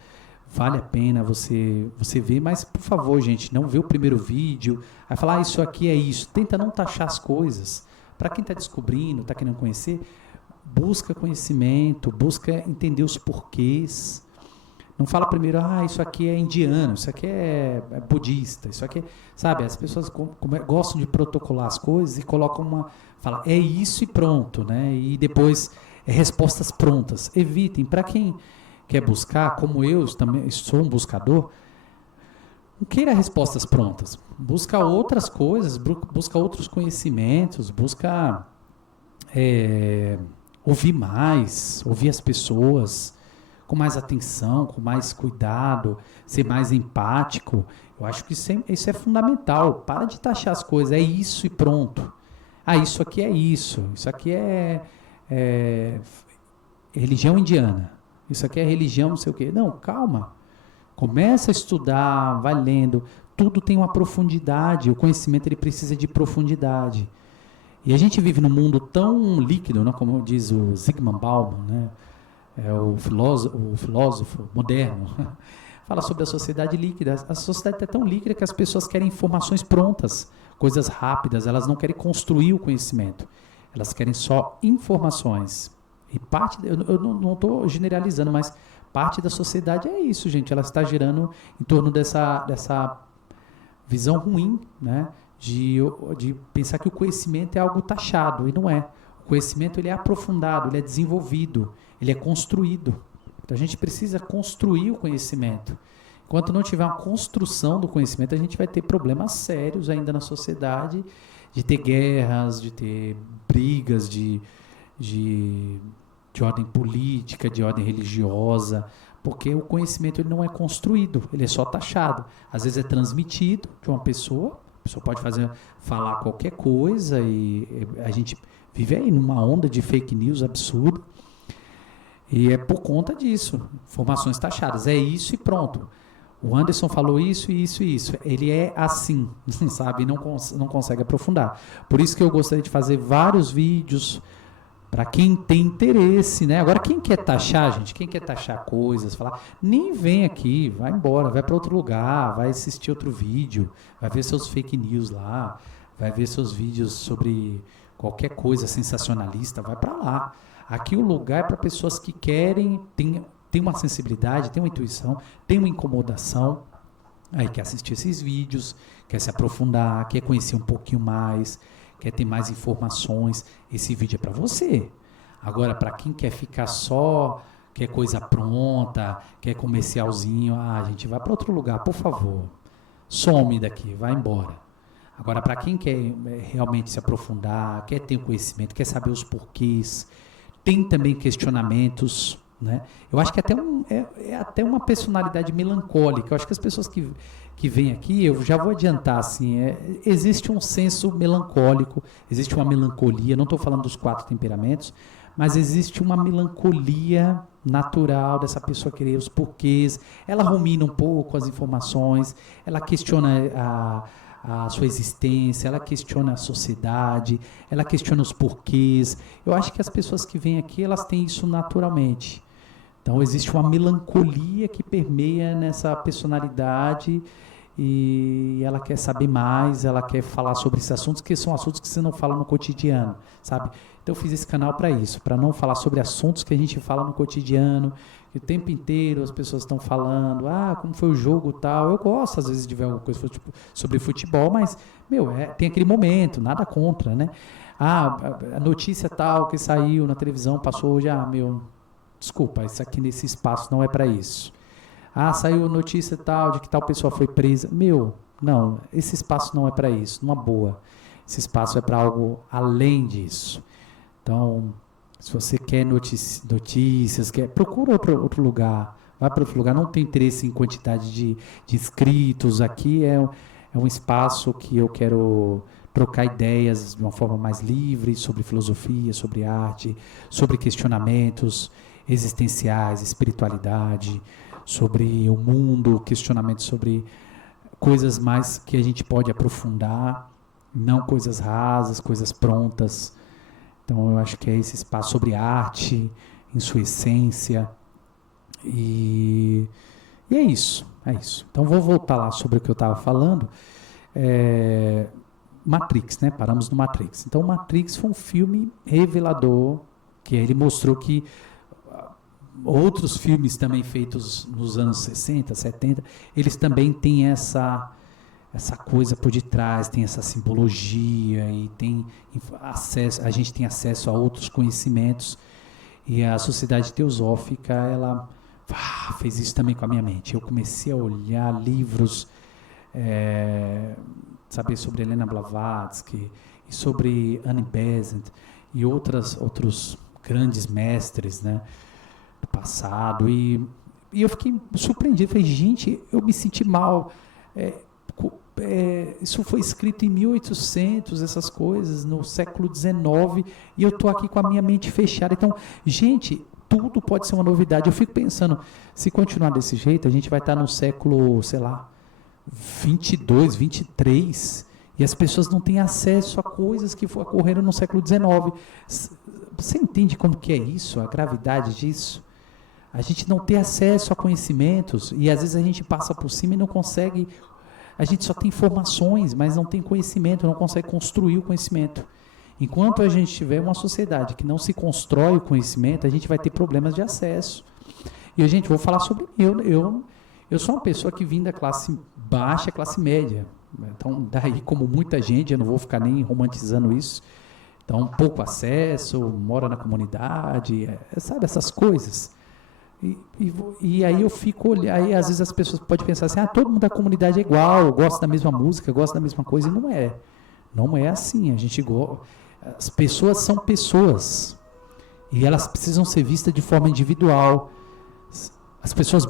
Vale a pena você ver, mas por favor, gente, não vê o primeiro vídeo, aí falar, isso aqui é isso. Tenta não taxar as coisas. Para quem está descobrindo, está querendo conhecer, busca conhecimento, busca entender os porquês. Não fala primeiro, isso aqui é indiano, isso aqui é budista, isso aqui sabe, as pessoas gostam de protocolar as coisas e colocam fala, é isso e pronto, né? E depois respostas prontas. Evitem, para quem quer buscar, como eu também sou um buscador, não queira respostas prontas. Busca outras coisas, busca outros conhecimentos, busca ouvir as pessoas com mais atenção, com mais cuidado, ser mais empático. Eu acho que isso é fundamental. Para de taxar as coisas, é isso e pronto. Isso aqui é isso aqui é religião indiana, isso aqui é religião não sei o quê. Não, calma. Começa a estudar, vai lendo. Tudo tem uma profundidade. O conhecimento ele precisa de profundidade. E a gente vive num mundo tão líquido, né, como diz o Zygmunt Bauman, né, o filósofo moderno, fala sobre a sociedade líquida. A sociedade é tão líquida que as pessoas querem informações prontas, coisas rápidas. Elas não querem construir o conhecimento. Elas querem só informações. E eu não estou generalizando, mas parte da sociedade é isso, gente. Ela está girando em torno dessa visão ruim, né, de pensar que o conhecimento é algo taxado, e não é. O conhecimento ele é aprofundado, ele é desenvolvido, ele é construído. Então a gente precisa construir o conhecimento. Enquanto não tiver uma construção do conhecimento, a gente vai ter problemas sérios ainda na sociedade, de ter guerras, de ter brigas de ordem política, de ordem religiosa, porque o conhecimento ele não é construído, ele é só taxado. Às vezes é transmitido de uma pessoa, a pessoa pode falar qualquer coisa, e a gente vive aí numa onda de fake news absurda, e é por conta disso, informações taxadas, é isso e pronto. O Anderson falou isso, isso e isso. Ele é assim, sabe? Não consegue aprofundar. Por isso que eu gostaria de fazer vários vídeos para quem tem interesse, né? Agora, quem quer taxar, gente, quem quer taxar coisas, falar, nem vem aqui, vai embora, vai para outro lugar, vai assistir outro vídeo, vai ver seus fake news lá, vai ver seus vídeos sobre qualquer coisa sensacionalista, vai para lá. Aqui o lugar é para pessoas que querem, tem uma sensibilidade, tem uma intuição, tem uma incomodação, aí quer assistir esses vídeos, quer se aprofundar, quer conhecer um pouquinho mais, quer ter mais informações, esse vídeo é para você. Agora, para quem quer ficar só, quer coisa pronta, quer comercialzinho, a gente vai para outro lugar, por favor. Some daqui, vai embora. Agora, para quem quer realmente se aprofundar, quer ter conhecimento, quer saber os porquês, tem também questionamentos, né? Eu acho que é até uma personalidade melancólica. Eu acho que as pessoas que vêm aqui, eu já vou adiantar, assim, existe um senso melancólico, existe uma melancolia, não estou falando dos 4 temperamentos, mas existe uma melancolia natural dessa pessoa querer os porquês, ela rumina um pouco as informações, ela questiona a sua existência, ela questiona a sociedade, ela questiona os porquês. Eu acho que as pessoas que vêm aqui, elas têm isso naturalmente. Então, existe uma melancolia que permeia nessa personalidade e ela quer saber mais, ela quer falar sobre esses assuntos, que são assuntos que você não fala no cotidiano, sabe? Então, eu fiz esse canal para isso, para não falar sobre assuntos que a gente fala no cotidiano, que o tempo inteiro as pessoas estão falando, como foi o jogo tal. Eu gosto, às vezes, de ver alguma coisa sobre futebol, mas, tem aquele momento, nada contra, né? A notícia tal que saiu na televisão, passou hoje, desculpa, isso aqui nesse espaço não é para isso. Saiu notícia tal de que tal pessoa foi presa. Não, esse espaço não é para isso, numa boa. Esse espaço é para algo além disso. Então, se você quer notícias, procura outro lugar, vai para outro lugar. Não tem interesse em quantidade de inscritos. Aqui é um espaço que eu quero trocar ideias de uma forma mais livre sobre filosofia, sobre arte, sobre questionamentos existenciais, espiritualidade, sobre o mundo, questionamentos sobre coisas mais que a gente pode aprofundar, não coisas rasas, coisas prontas. Então, eu acho que é esse espaço sobre arte, em sua essência. E é isso. Então, vou voltar lá sobre o que eu estava falando. Matrix, né? Paramos no Matrix. Então, Matrix foi um filme revelador, que ele mostrou que outros filmes também feitos nos anos 60, 70, eles também têm essa coisa por detrás, tem essa simbologia e tem a gente tem acesso a outros conhecimentos, e a sociedade teosófica, ela fez isso também com a minha mente. Eu comecei a olhar livros, saber sobre Helena Blavatsky e sobre Annie Besant e outros grandes mestres, né, do passado, e eu fiquei surpreendido. Falei, gente, eu me senti mal. Isso foi escrito em 1800, essas coisas, no século XIX, e eu estou aqui com a minha mente fechada. Então, gente, tudo pode ser uma novidade. Eu fico pensando, se continuar desse jeito, a gente vai estar no século, sei lá, 22, 23, e as pessoas não têm acesso a coisas que ocorreram no século XIX. Você entende como que é isso, a gravidade disso? A gente não tem acesso a conhecimentos, e às vezes a gente passa por cima e não consegue. A gente só tem informações, mas não tem conhecimento, não consegue construir o conhecimento. Enquanto a gente tiver uma sociedade que não se constrói o conhecimento, a gente vai ter problemas de acesso. E, gente, vou falar sobre mim. Eu sou uma pessoa que vim da classe baixa, classe média. Então, daí, como muita gente, eu não vou ficar nem romantizando isso, então, pouco acesso, mora na comunidade, sabe, essas coisas. E aí eu fico olhando, aí às vezes as pessoas podem pensar assim, todo mundo da comunidade é igual, gosta da mesma música, gosta da mesma coisa, e não é. Não é assim, as pessoas são pessoas, e elas precisam ser vistas de forma individual. As pessoas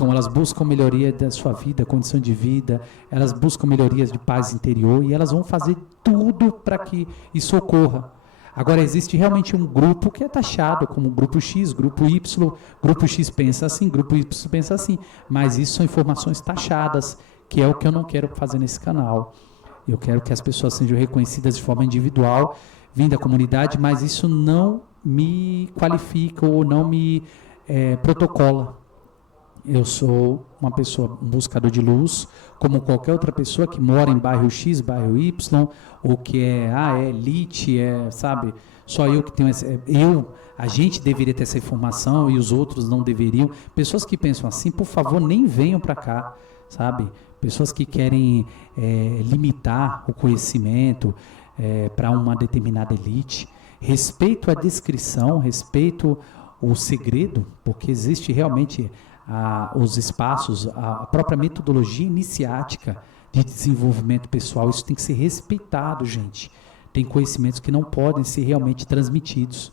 elas buscam melhoria da sua vida, condição de vida, elas buscam melhorias de paz interior e elas vão fazer tudo para que isso ocorra. Agora, existe realmente um grupo que é taxado como grupo X, grupo Y, grupo X pensa assim, grupo Y pensa assim, mas isso são informações taxadas, que é o que eu não quero fazer nesse canal. Eu quero que as pessoas sejam reconhecidas de forma individual, vindo da comunidade, mas isso não me qualifica ou não me protocola. Eu sou uma pessoa, um buscador de luz, como qualquer outra pessoa que mora em bairro X, bairro Y, ou que é elite, sabe? Só eu que tenho a gente deveria ter essa informação e os outros não deveriam. Pessoas que pensam assim, por favor, nem venham para cá, sabe? Pessoas que querem limitar o conhecimento para uma determinada elite. Respeito a descrição, respeito o segredo, porque existe realmente os espaços, a própria metodologia iniciática de desenvolvimento pessoal, isso tem que ser respeitado, gente. Tem conhecimentos que não podem ser realmente transmitidos.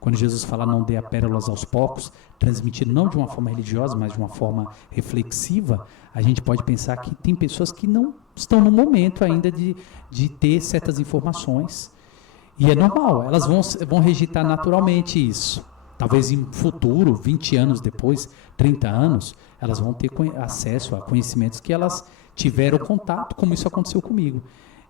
Quando Jesus fala não dê a pérolas aos porcos, transmitido não de uma forma religiosa, mas de uma forma reflexiva, a gente pode pensar que tem pessoas que não estão no momento ainda de ter certas informações. E é normal, elas vão rejeitar naturalmente isso. Talvez em futuro, 20 anos depois, 30 anos, elas vão ter acesso a conhecimentos que elas tiveram contato, como isso aconteceu comigo.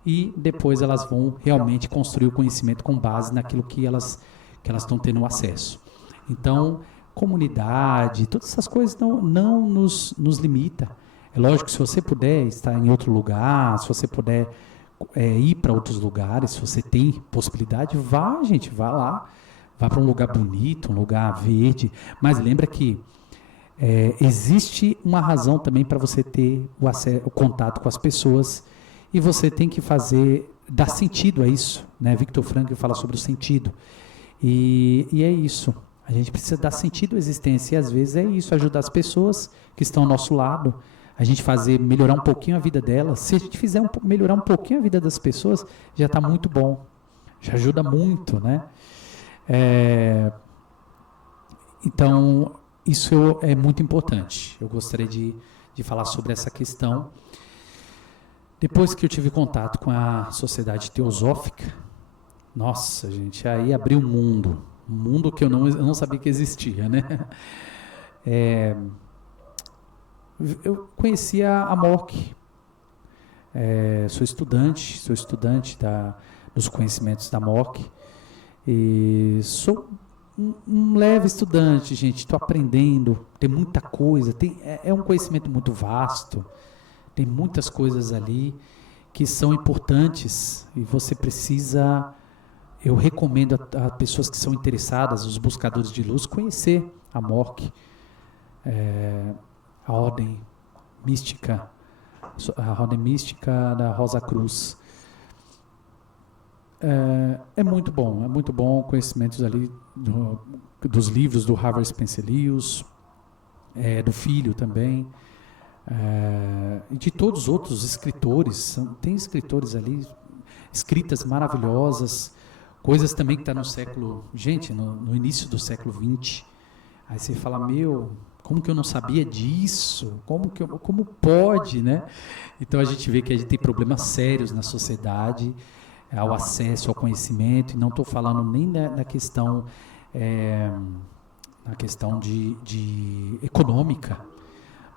E depois elas vão realmente construir o conhecimento com base naquilo que elas estão tendo acesso. Então, comunidade, todas essas coisas não nos limita. É lógico que se você puder estar em outro lugar, se você puder ir para outros lugares, se você tem possibilidade, vá, gente, vá lá. Vá para um lugar bonito, um lugar verde, mas lembra que existe uma razão também para você ter o contato com as pessoas e você tem que dar sentido a isso, né? Viktor Frankl fala sobre o sentido e é isso, a gente precisa dar sentido à existência e às vezes é isso, ajudar as pessoas que estão ao nosso lado, a gente melhorar um pouquinho a vida delas. Se a gente fizer melhorar um pouquinho a vida das pessoas, já está muito bom, já ajuda muito, né? Então, isso é muito importante. Eu gostaria de falar sobre essa questão. Depois que eu tive contato com a Sociedade Teosófica, nossa, gente, aí abriu um mundo que eu não sabia que existia, né? Eu conhecia a MOC, sou estudante dos conhecimentos da MOC, e sou um leve estudante, gente, estou aprendendo, tem muita coisa, é um conhecimento muito vasto, tem muitas coisas ali que são importantes e você precisa, eu recomendo a pessoas que são interessadas, os buscadores de luz, conhecer a MOC, a Ordem Mística da Rosa Cruz. É muito bom conhecimentos ali dos livros do Harvey Spencer Lewis, do filho também, e de todos os outros escritores. Tem escritores ali, escritas maravilhosas, coisas também que estão no século, gente, no início do século XX. Aí você fala, como que eu não sabia disso? Como pode, né? Então a gente vê que a gente tem problemas sérios na sociedade, ao acesso ao conhecimento, e não estou falando nem na questão de econômica,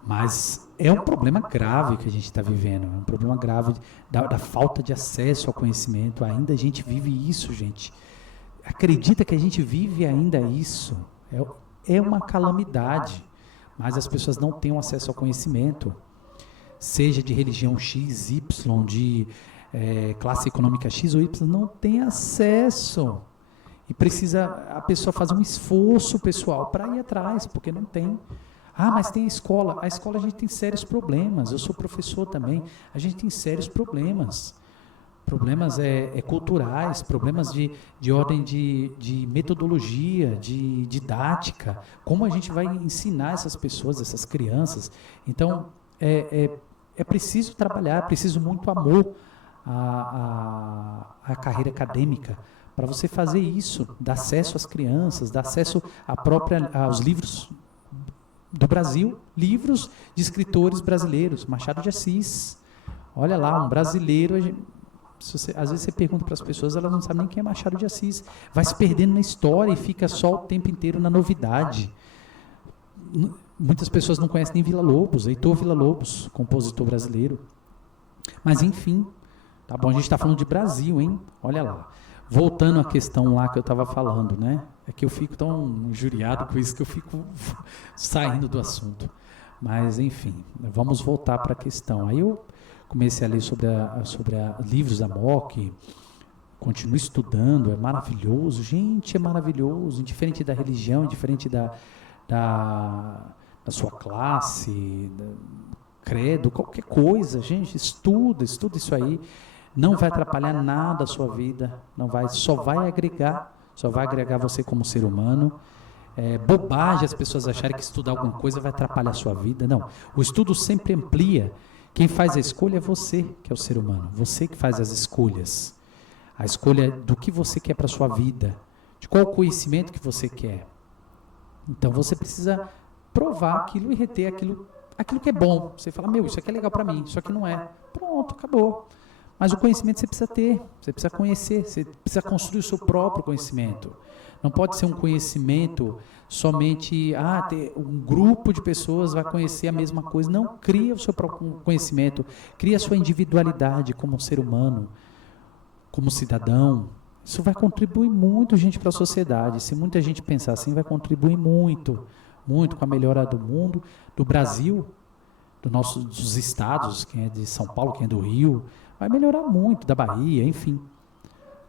mas é um problema grave que a gente está vivendo, é um problema grave da falta de acesso ao conhecimento. Ainda a gente vive isso, gente. Acredita que a gente vive ainda isso? É uma calamidade, mas as pessoas não têm acesso ao conhecimento, seja de religião X, Y, de classe econômica X ou Y, não tem acesso. E precisa a pessoa fazer um esforço pessoal para ir atrás, porque não tem. Ah, mas tem a escola. A escola a gente tem sérios problemas. Eu sou professor também. A gente tem sérios problemas. Problemas culturais, problemas de ordem de metodologia, de didática. Como a gente vai ensinar essas pessoas, essas crianças? Então, é preciso trabalhar, é preciso muito amor à carreira acadêmica para você fazer isso, dar acesso às crianças, dar acesso aos livros do Brasil, livros de escritores brasileiros, Machado de Assis. Olha lá, um brasileiro. Às vezes você pergunta para as pessoas, elas não sabem nem quem é Machado de Assis. Vai se perdendo na história e fica só o tempo inteiro na novidade. Muitas pessoas não conhecem nem Villa-Lobos, Heitor Villa-Lobos, compositor brasileiro. Mas, enfim, tá bom, a gente está falando de Brasil, hein? Olha lá. Voltando à questão lá que eu estava falando, né? É que eu fico tão injuriado com isso que eu fico saindo do assunto. Mas, enfim, vamos voltar para a questão. Aí eu comecei a ler sobre livros da MOC, continuo estudando, é maravilhoso. Gente, é maravilhoso, indiferente da religião, indiferente da sua classe, credo, qualquer coisa, gente, estuda isso aí. Não vai atrapalhar nada a sua vida, só vai agregar você como ser humano. É bobagem as pessoas acharem que estudar alguma coisa vai atrapalhar a sua vida. Não, o estudo sempre amplia. Quem faz a escolha é você, que é o ser humano, você que faz as escolhas. A escolha do que você quer para a sua vida, de qual conhecimento que você quer. Então você precisa provar aquilo e reter aquilo que é bom. Você fala, isso aqui é legal para mim, isso aqui não é. Pronto, acabou. Mas o conhecimento você precisa ter, você precisa conhecer, você precisa construir o seu próprio conhecimento. Não pode ser um conhecimento somente, um grupo de pessoas vai conhecer a mesma coisa. Não, cria o seu próprio conhecimento, cria a sua individualidade como ser humano, como cidadão. Isso vai contribuir muito, gente, para a sociedade. Se muita gente pensar assim, vai contribuir muito, muito com a melhora do mundo, do Brasil, dos estados, quem é de São Paulo, quem é do Rio, vai melhorar muito, da Bahia, enfim.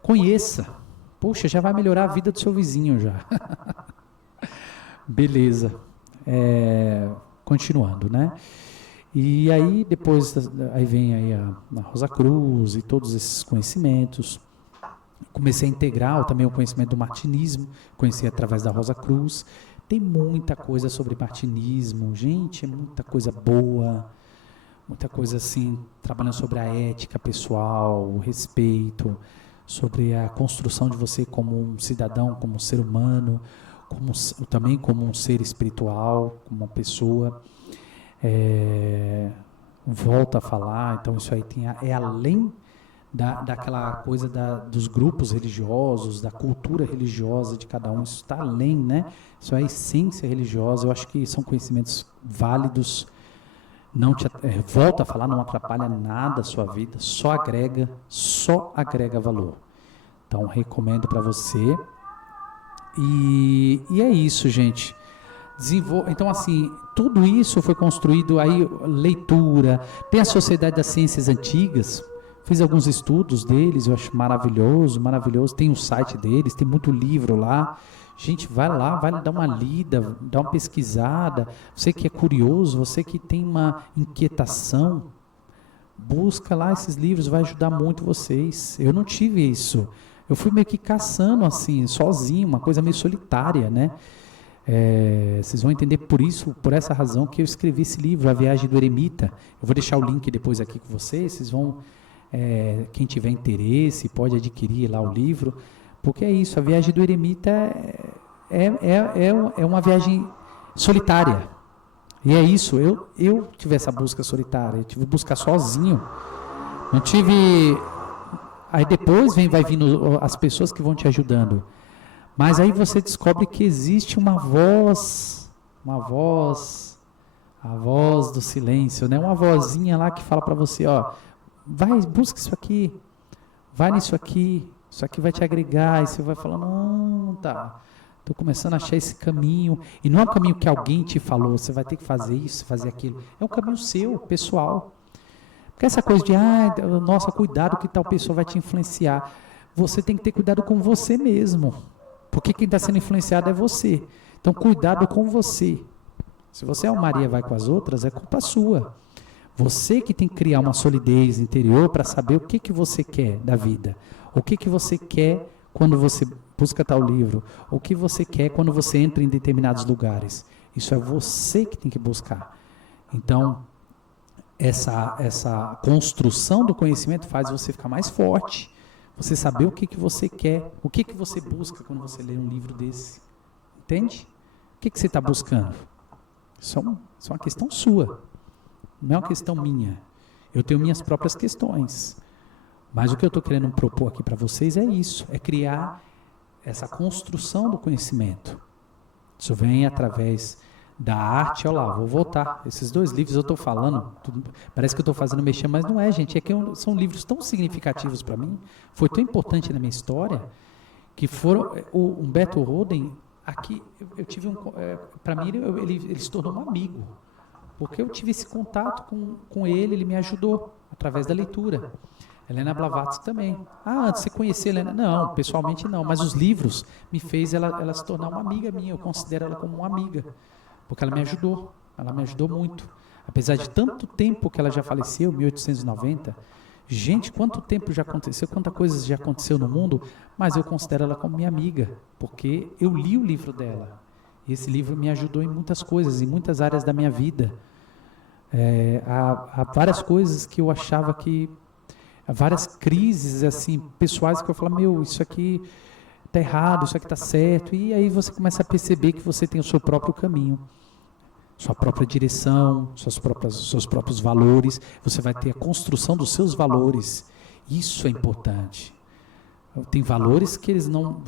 Conheça. Poxa, já vai melhorar a vida do seu vizinho já. Beleza. Continuando, né? E aí, depois, aí vem aí a Rosa Cruz e todos esses conhecimentos. Comecei a integrar também o conhecimento do martinismo, conheci através da Rosa Cruz. Tem muita coisa sobre martinismo, gente, é muita coisa boa, muita coisa assim, trabalhando sobre a ética pessoal, o respeito, sobre a construção de você como um cidadão, como um ser humano, também como um ser espiritual, como uma pessoa. Volta a falar, então isso aí é além daquela coisa dos grupos religiosos, da cultura religiosa de cada um, isso está além, né? Isso é a essência religiosa. Eu acho que são conhecimentos válidos. Volta a falar, não atrapalha nada a sua vida, só agrega valor. Então, recomendo para você. E é isso, gente. Então, assim, tudo isso foi construído aí, leitura, tem a Sociedade das Ciências Antigas, fiz alguns estudos deles, eu acho maravilhoso, tem o site deles, tem muito livro lá. Gente, vai lá, vai dar uma lida, dá uma pesquisada. Você que é curioso, você que tem uma inquietação, busca lá esses livros, vai ajudar muito vocês. Eu não tive isso. Eu fui meio que caçando assim, sozinho, uma coisa meio solitária, né? Vocês vão entender por essa razão que eu escrevi esse livro, A Viagem do Eremita. Eu vou deixar o link depois aqui com vocês vão, quem tiver interesse, pode adquirir lá o livro, porque é isso, a viagem do eremita é uma viagem solitária, e é isso, eu tive essa busca solitária, eu tive que buscar sozinho, não tive, aí depois vai vindo as pessoas que vão te ajudando, mas aí você descobre que existe uma voz, a voz do silêncio, né? Uma vozinha lá que fala para você, vai, busca isso aqui, vai nisso aqui, isso aqui vai te agregar, e você vai falar, não, tá, estou começando a achar esse caminho, e não é um caminho que alguém te falou, você vai ter que fazer isso, fazer aquilo, é um caminho seu, pessoal, porque essa coisa de, nossa, cuidado que tal pessoa vai te influenciar, você tem que ter cuidado com você mesmo, porque quem está sendo influenciado é você, então cuidado com você, Se você é uma Maria vai com as outras, é culpa sua. Você que tem que criar uma solidez interior para saber o que você quer da vida. O que você quer quando você busca tal livro. O que você quer quando você entra em determinados lugares. Isso é você que tem que buscar. Então, essa construção do conhecimento faz você ficar mais forte. Você saber o que você quer. O que você busca quando você lê um livro desse. Entende? O que você está buscando? Isso é uma questão sua. Não é uma questão minha. Eu tenho minhas próprias questões. Mas o que eu estou querendo propor aqui para vocês é isso. É criar essa construção do conhecimento. Isso vem através da arte. Olha lá, vou voltar. Esses 2 livros eu estou falando, parece que eu estou fazendo mexer, mas não é, gente. É que são livros tão significativos para mim. Foi tão importante na minha história, que foram... O Humberto Roden, aqui, eu tive para mim, ele se tornou um amigo. Porque eu tive esse contato com ele me ajudou, através da leitura. Helena Blavatsky também. Antes você conhecia a Helena? Não, pessoalmente não, mas os livros me fez ela se tornar uma amiga minha, eu considero ela como uma amiga, porque ela me ajudou muito. Apesar de tanto tempo que ela já faleceu, 1890, gente, quanto tempo já aconteceu, quanta coisa já aconteceu no mundo, mas eu considero ela como minha amiga, porque eu li o livro dela. E esse livro me ajudou em muitas coisas, em muitas áreas da minha vida. Há várias coisas que eu achava que... Há várias crises assim, pessoais que eu falo, isso aqui está errado, isso aqui está certo. E aí você começa a perceber que você tem o seu próprio caminho, sua própria direção, seus próprios valores. Você vai ter a construção dos seus valores. Isso é importante. Tem valores que eles não...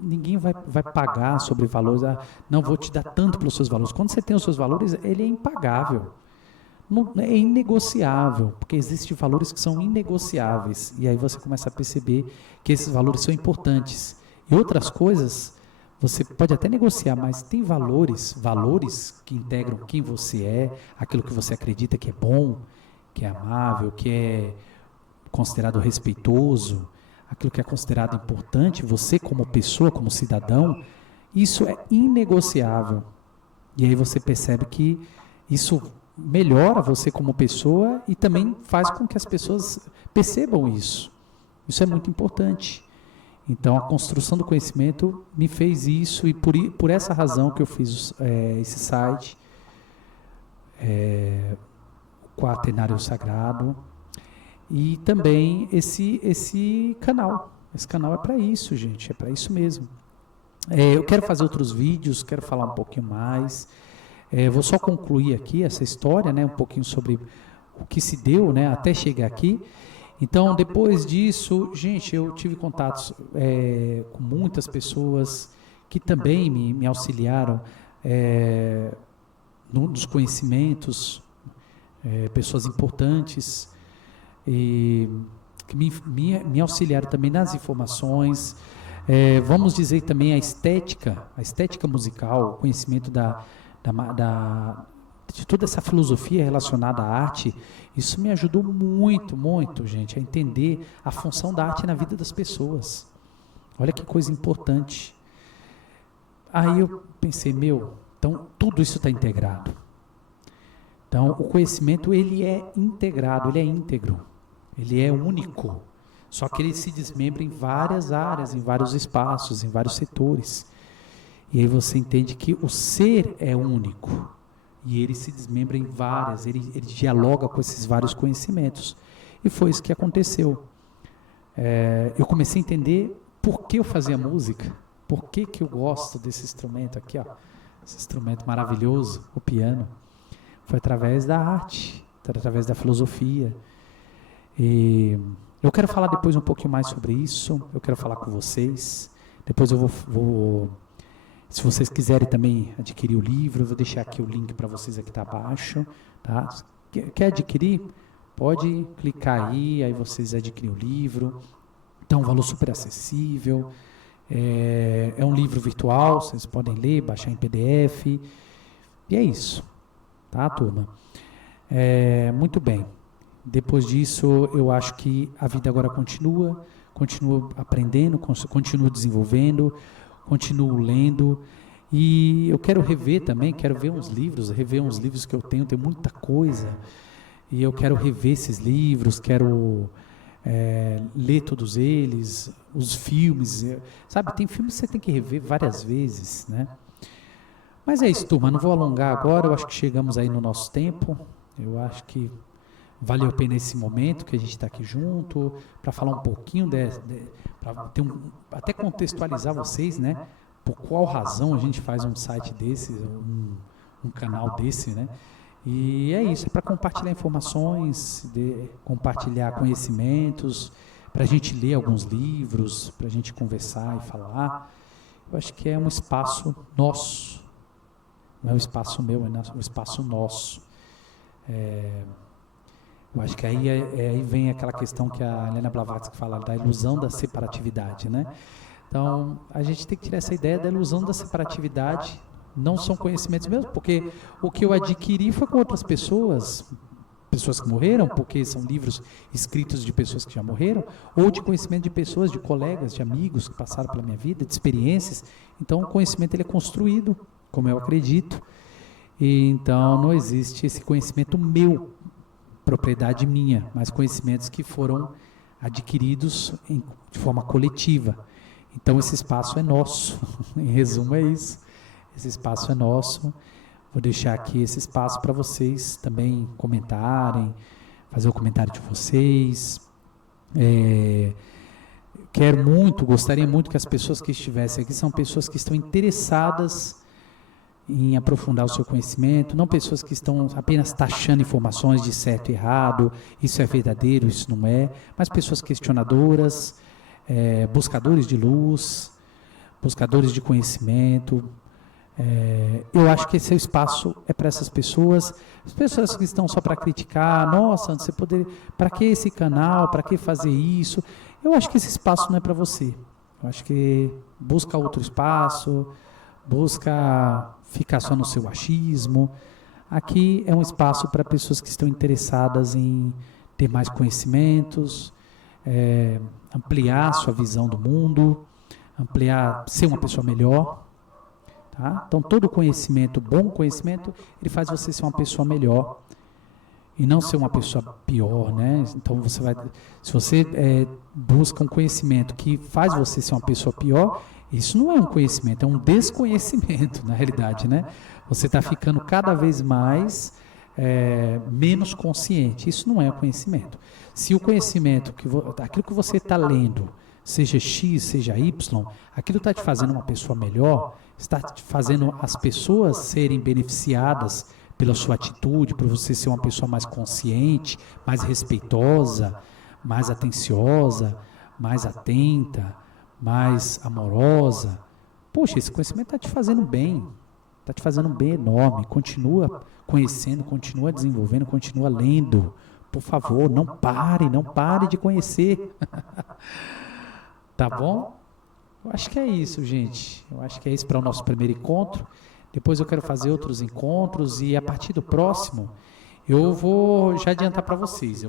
ninguém vai pagar sobre valores. Não vou te dar tanto pelos seus valores. Quando você tem os seus valores, ele é impagável. Não, é inegociável, porque existem valores que são inegociáveis. E aí você começa a perceber que esses valores são importantes. E outras coisas, você pode até negociar, mas tem valores que integram quem você é, aquilo que você acredita que é bom, que é amável, que é considerado respeitoso, aquilo que é considerado importante, você como pessoa, como cidadão, isso é inegociável. E aí você percebe que isso melhora você como pessoa e também faz com que as pessoas percebam isso. Isso é muito importante. Então, a construção do conhecimento me fez isso e por essa razão que eu fiz esse site, o Quaternário Sagrado, e também esse canal. Esse canal é para isso, gente, é para isso mesmo. Eu quero fazer outros vídeos, quero falar um pouquinho mais. Vou só concluir aqui essa história, né, um pouquinho sobre o que se deu, né, até chegar aqui. Então, depois disso, gente, eu tive contatos com muitas pessoas que também me auxiliaram nos conhecimentos, pessoas importantes, e que me auxiliaram também nas informações. Vamos dizer também a estética musical, o conhecimento de toda essa filosofia relacionada à arte. Isso me ajudou muito, muito, gente, a entender a função da arte na vida das pessoas. Olha que coisa importante. Aí eu pensei, então tudo isso está integrado. Então o conhecimento, ele é integrado, ele é íntegro, ele é único. Só que ele se desmembra em várias áreas, em vários espaços, em vários setores. E aí você entende que o ser é único. E ele se desmembra em várias, ele dialoga com esses vários conhecimentos. E foi isso que aconteceu. Eu comecei a entender por que eu fazia música, por que eu gosto desse instrumento aqui, ó, esse instrumento maravilhoso, o piano. Foi através da arte, através da filosofia. E eu quero falar depois um pouquinho mais sobre isso, eu quero falar com vocês. Depois eu vou se vocês quiserem também adquirir o livro, eu vou deixar aqui o link para vocês aqui abaixo. Tá? Quer adquirir? Pode clicar aí vocês adquirem o livro. Então, um valor super acessível. É um livro virtual, vocês podem ler, baixar em PDF. E é isso. Tá, turma? Muito bem. Depois disso, eu acho que a vida agora continua aprendendo, continuo desenvolvendo, continuo lendo, E eu quero rever também, quero ver uns livros, rever uns livros que eu tenho, tem muita coisa. E eu quero rever esses livros, quero ler todos eles, os filmes. Sabe, tem filmes que você tem que rever várias vezes, né? Mas é isso, turma, não vou alongar agora, eu acho que chegamos aí no nosso tempo. Eu acho que valeu a pena esse momento que a gente está aqui junto, para falar um pouquinho, para até contextualizar vocês, né? Por qual razão a gente faz um site desse, um canal desse, né? E é isso, é para compartilhar informações, compartilhar conhecimentos, para a gente ler alguns livros, para a gente conversar e falar. Eu acho que é um espaço nosso, não é um espaço meu, é um espaço nosso. Eu acho que aí vem aquela questão que a Helena Blavatsky fala da ilusão da separatividade, né? Então, a gente tem que tirar essa ideia da ilusão da separatividade. Não são conhecimentos meus, porque o que eu adquiri foi com outras pessoas que morreram, porque são livros escritos de pessoas que já morreram, ou de conhecimento de pessoas, de colegas, de amigos que passaram pela minha vida, de experiências. Então, o conhecimento ele é construído, como eu acredito, e então não existe esse conhecimento meu, propriedade minha, mas conhecimentos que foram adquiridos de forma coletiva. Então esse espaço é nosso, em resumo é isso, esse espaço é nosso. Vou deixar aqui esse espaço para vocês também comentarem, fazer o comentário de vocês. Gostaria muito que as pessoas que estivessem aqui são pessoas que estão interessadas em aprofundar o seu conhecimento, não pessoas que estão apenas taxando informações de certo e errado, isso é verdadeiro, isso não é, mas pessoas questionadoras, buscadores de luz, buscadores de conhecimento. Eu acho que esse espaço é para essas pessoas, as pessoas que estão só para criticar, nossa, você poderia, para que esse canal, para que fazer isso? Eu acho que esse espaço não é para você. Eu acho que busca outro espaço, busca ficar só no seu achismo. Aqui é um espaço para pessoas que estão interessadas em ter mais conhecimentos, ampliar sua visão do mundo, ser uma pessoa melhor. Tá? Então, todo conhecimento, bom conhecimento, ele faz você ser uma pessoa melhor e não ser uma pessoa pior, né? Então, se você busca um conhecimento que faz você ser uma pessoa pior, isso não é um conhecimento, é um desconhecimento, na realidade, né? Você está ficando cada vez mais menos consciente. Isso não é conhecimento. Se o conhecimento, aquilo que você está lendo, seja X, seja Y, aquilo está te fazendo uma pessoa melhor, está te fazendo as pessoas serem beneficiadas pela sua atitude, por você ser uma pessoa mais consciente, mais respeitosa, mais atenciosa, mais atenta, mais amorosa. Poxa, esse conhecimento está te fazendo bem enorme. Continua conhecendo, continua desenvolvendo, continua lendo. Por favor, não pare de conhecer. Tá bom? Eu acho que é isso, gente. Eu acho que é isso para o nosso primeiro encontro. Depois eu quero fazer outros encontros e a partir do próximo eu vou já adiantar para vocês.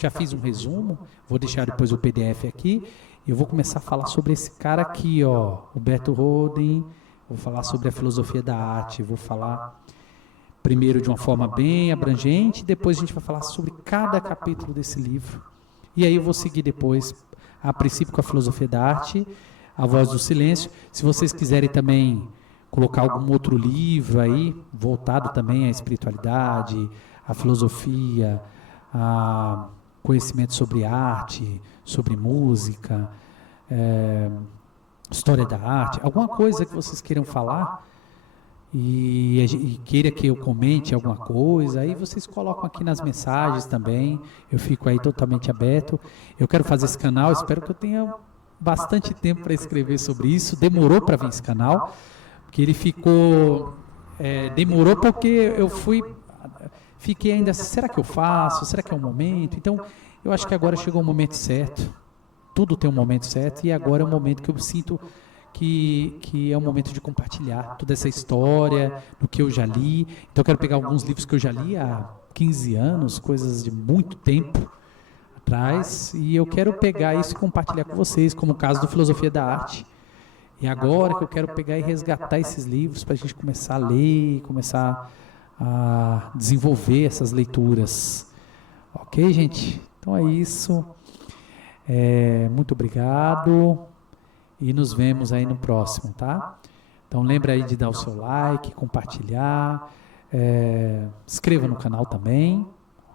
Já fiz um resumo, vou deixar depois o PDF aqui. Eu vou começar a falar sobre esse cara aqui, ó, o Berto Roden. Vou falar sobre a filosofia da arte. Vou falar primeiro de uma forma bem abrangente, depois a gente vai falar sobre cada capítulo desse livro. E aí eu vou seguir depois, a princípio com a filosofia da arte, a voz do silêncio. Se vocês quiserem também colocar algum outro livro aí, voltado também à espiritualidade, à filosofia, a conhecimento sobre arte, sobre música, história da arte, alguma coisa que vocês queiram falar e queira que eu comente alguma coisa, aí vocês colocam aqui nas mensagens também, eu fico aí totalmente aberto. Eu quero fazer esse canal, espero que eu tenha bastante tempo para escrever sobre isso. Demorou para vir esse canal, porque ele demorou porque eu fiquei ainda, será que eu faço? Será que é o momento? Então, eu acho que agora chegou o momento certo. Tudo tem um momento certo e agora é o momento que eu sinto que é o momento de compartilhar toda essa história, do que eu já li. Então, eu quero pegar alguns livros que eu já li há 15 anos, coisas de muito tempo atrás, e eu quero pegar isso e compartilhar com vocês, como o caso do Filosofia da Arte. E agora que eu quero pegar e resgatar esses livros para a gente começar a ler, começar a desenvolver essas leituras. Ok, gente? Então é isso. Muito obrigado e nos vemos aí no próximo, tá? Então lembra aí de dar o seu like, compartilhar, inscreva no canal também,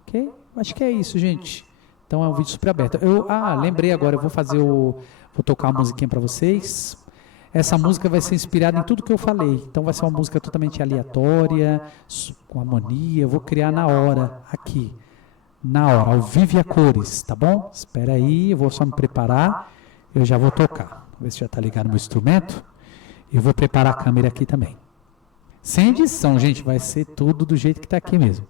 ok? Acho que é isso, gente. Então é um vídeo super aberto. Lembrei agora, eu vou tocar uma musiquinha para vocês. Essa música vai ser inspirada em tudo que eu falei. Então vai ser uma música totalmente aleatória, com harmonia. Eu vou criar na hora, aqui. Na hora, ao vivo e a cores, tá bom? Espera aí, eu vou só me preparar. Eu já vou tocar. Vou ver se já está ligado meu instrumento. E eu vou preparar a câmera aqui também. Sem edição, gente. Vai ser tudo do jeito que está aqui mesmo.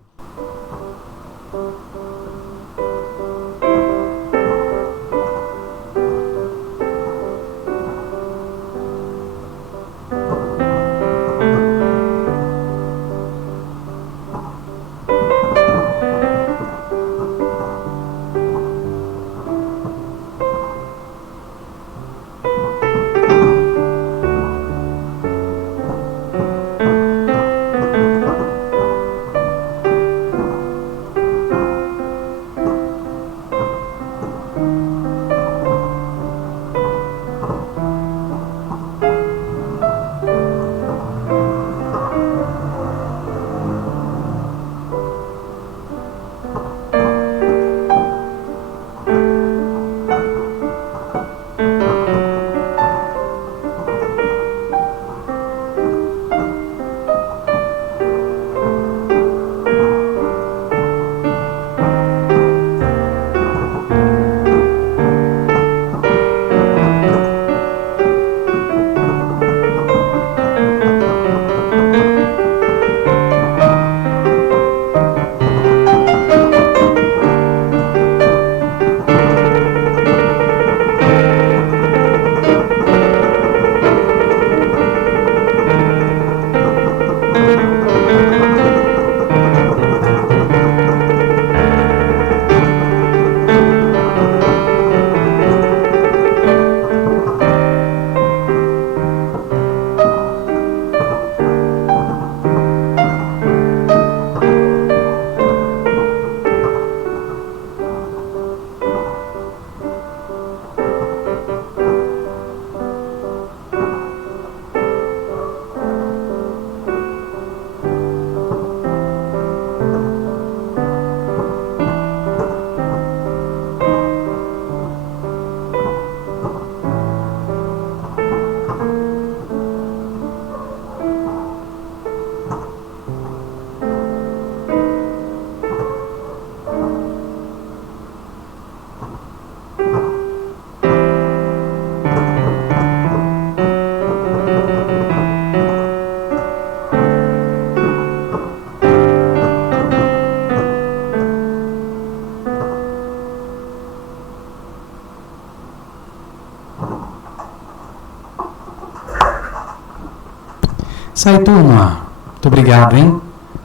Isso aí, turma. Muito obrigado, hein?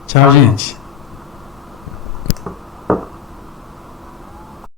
Tchau, gente.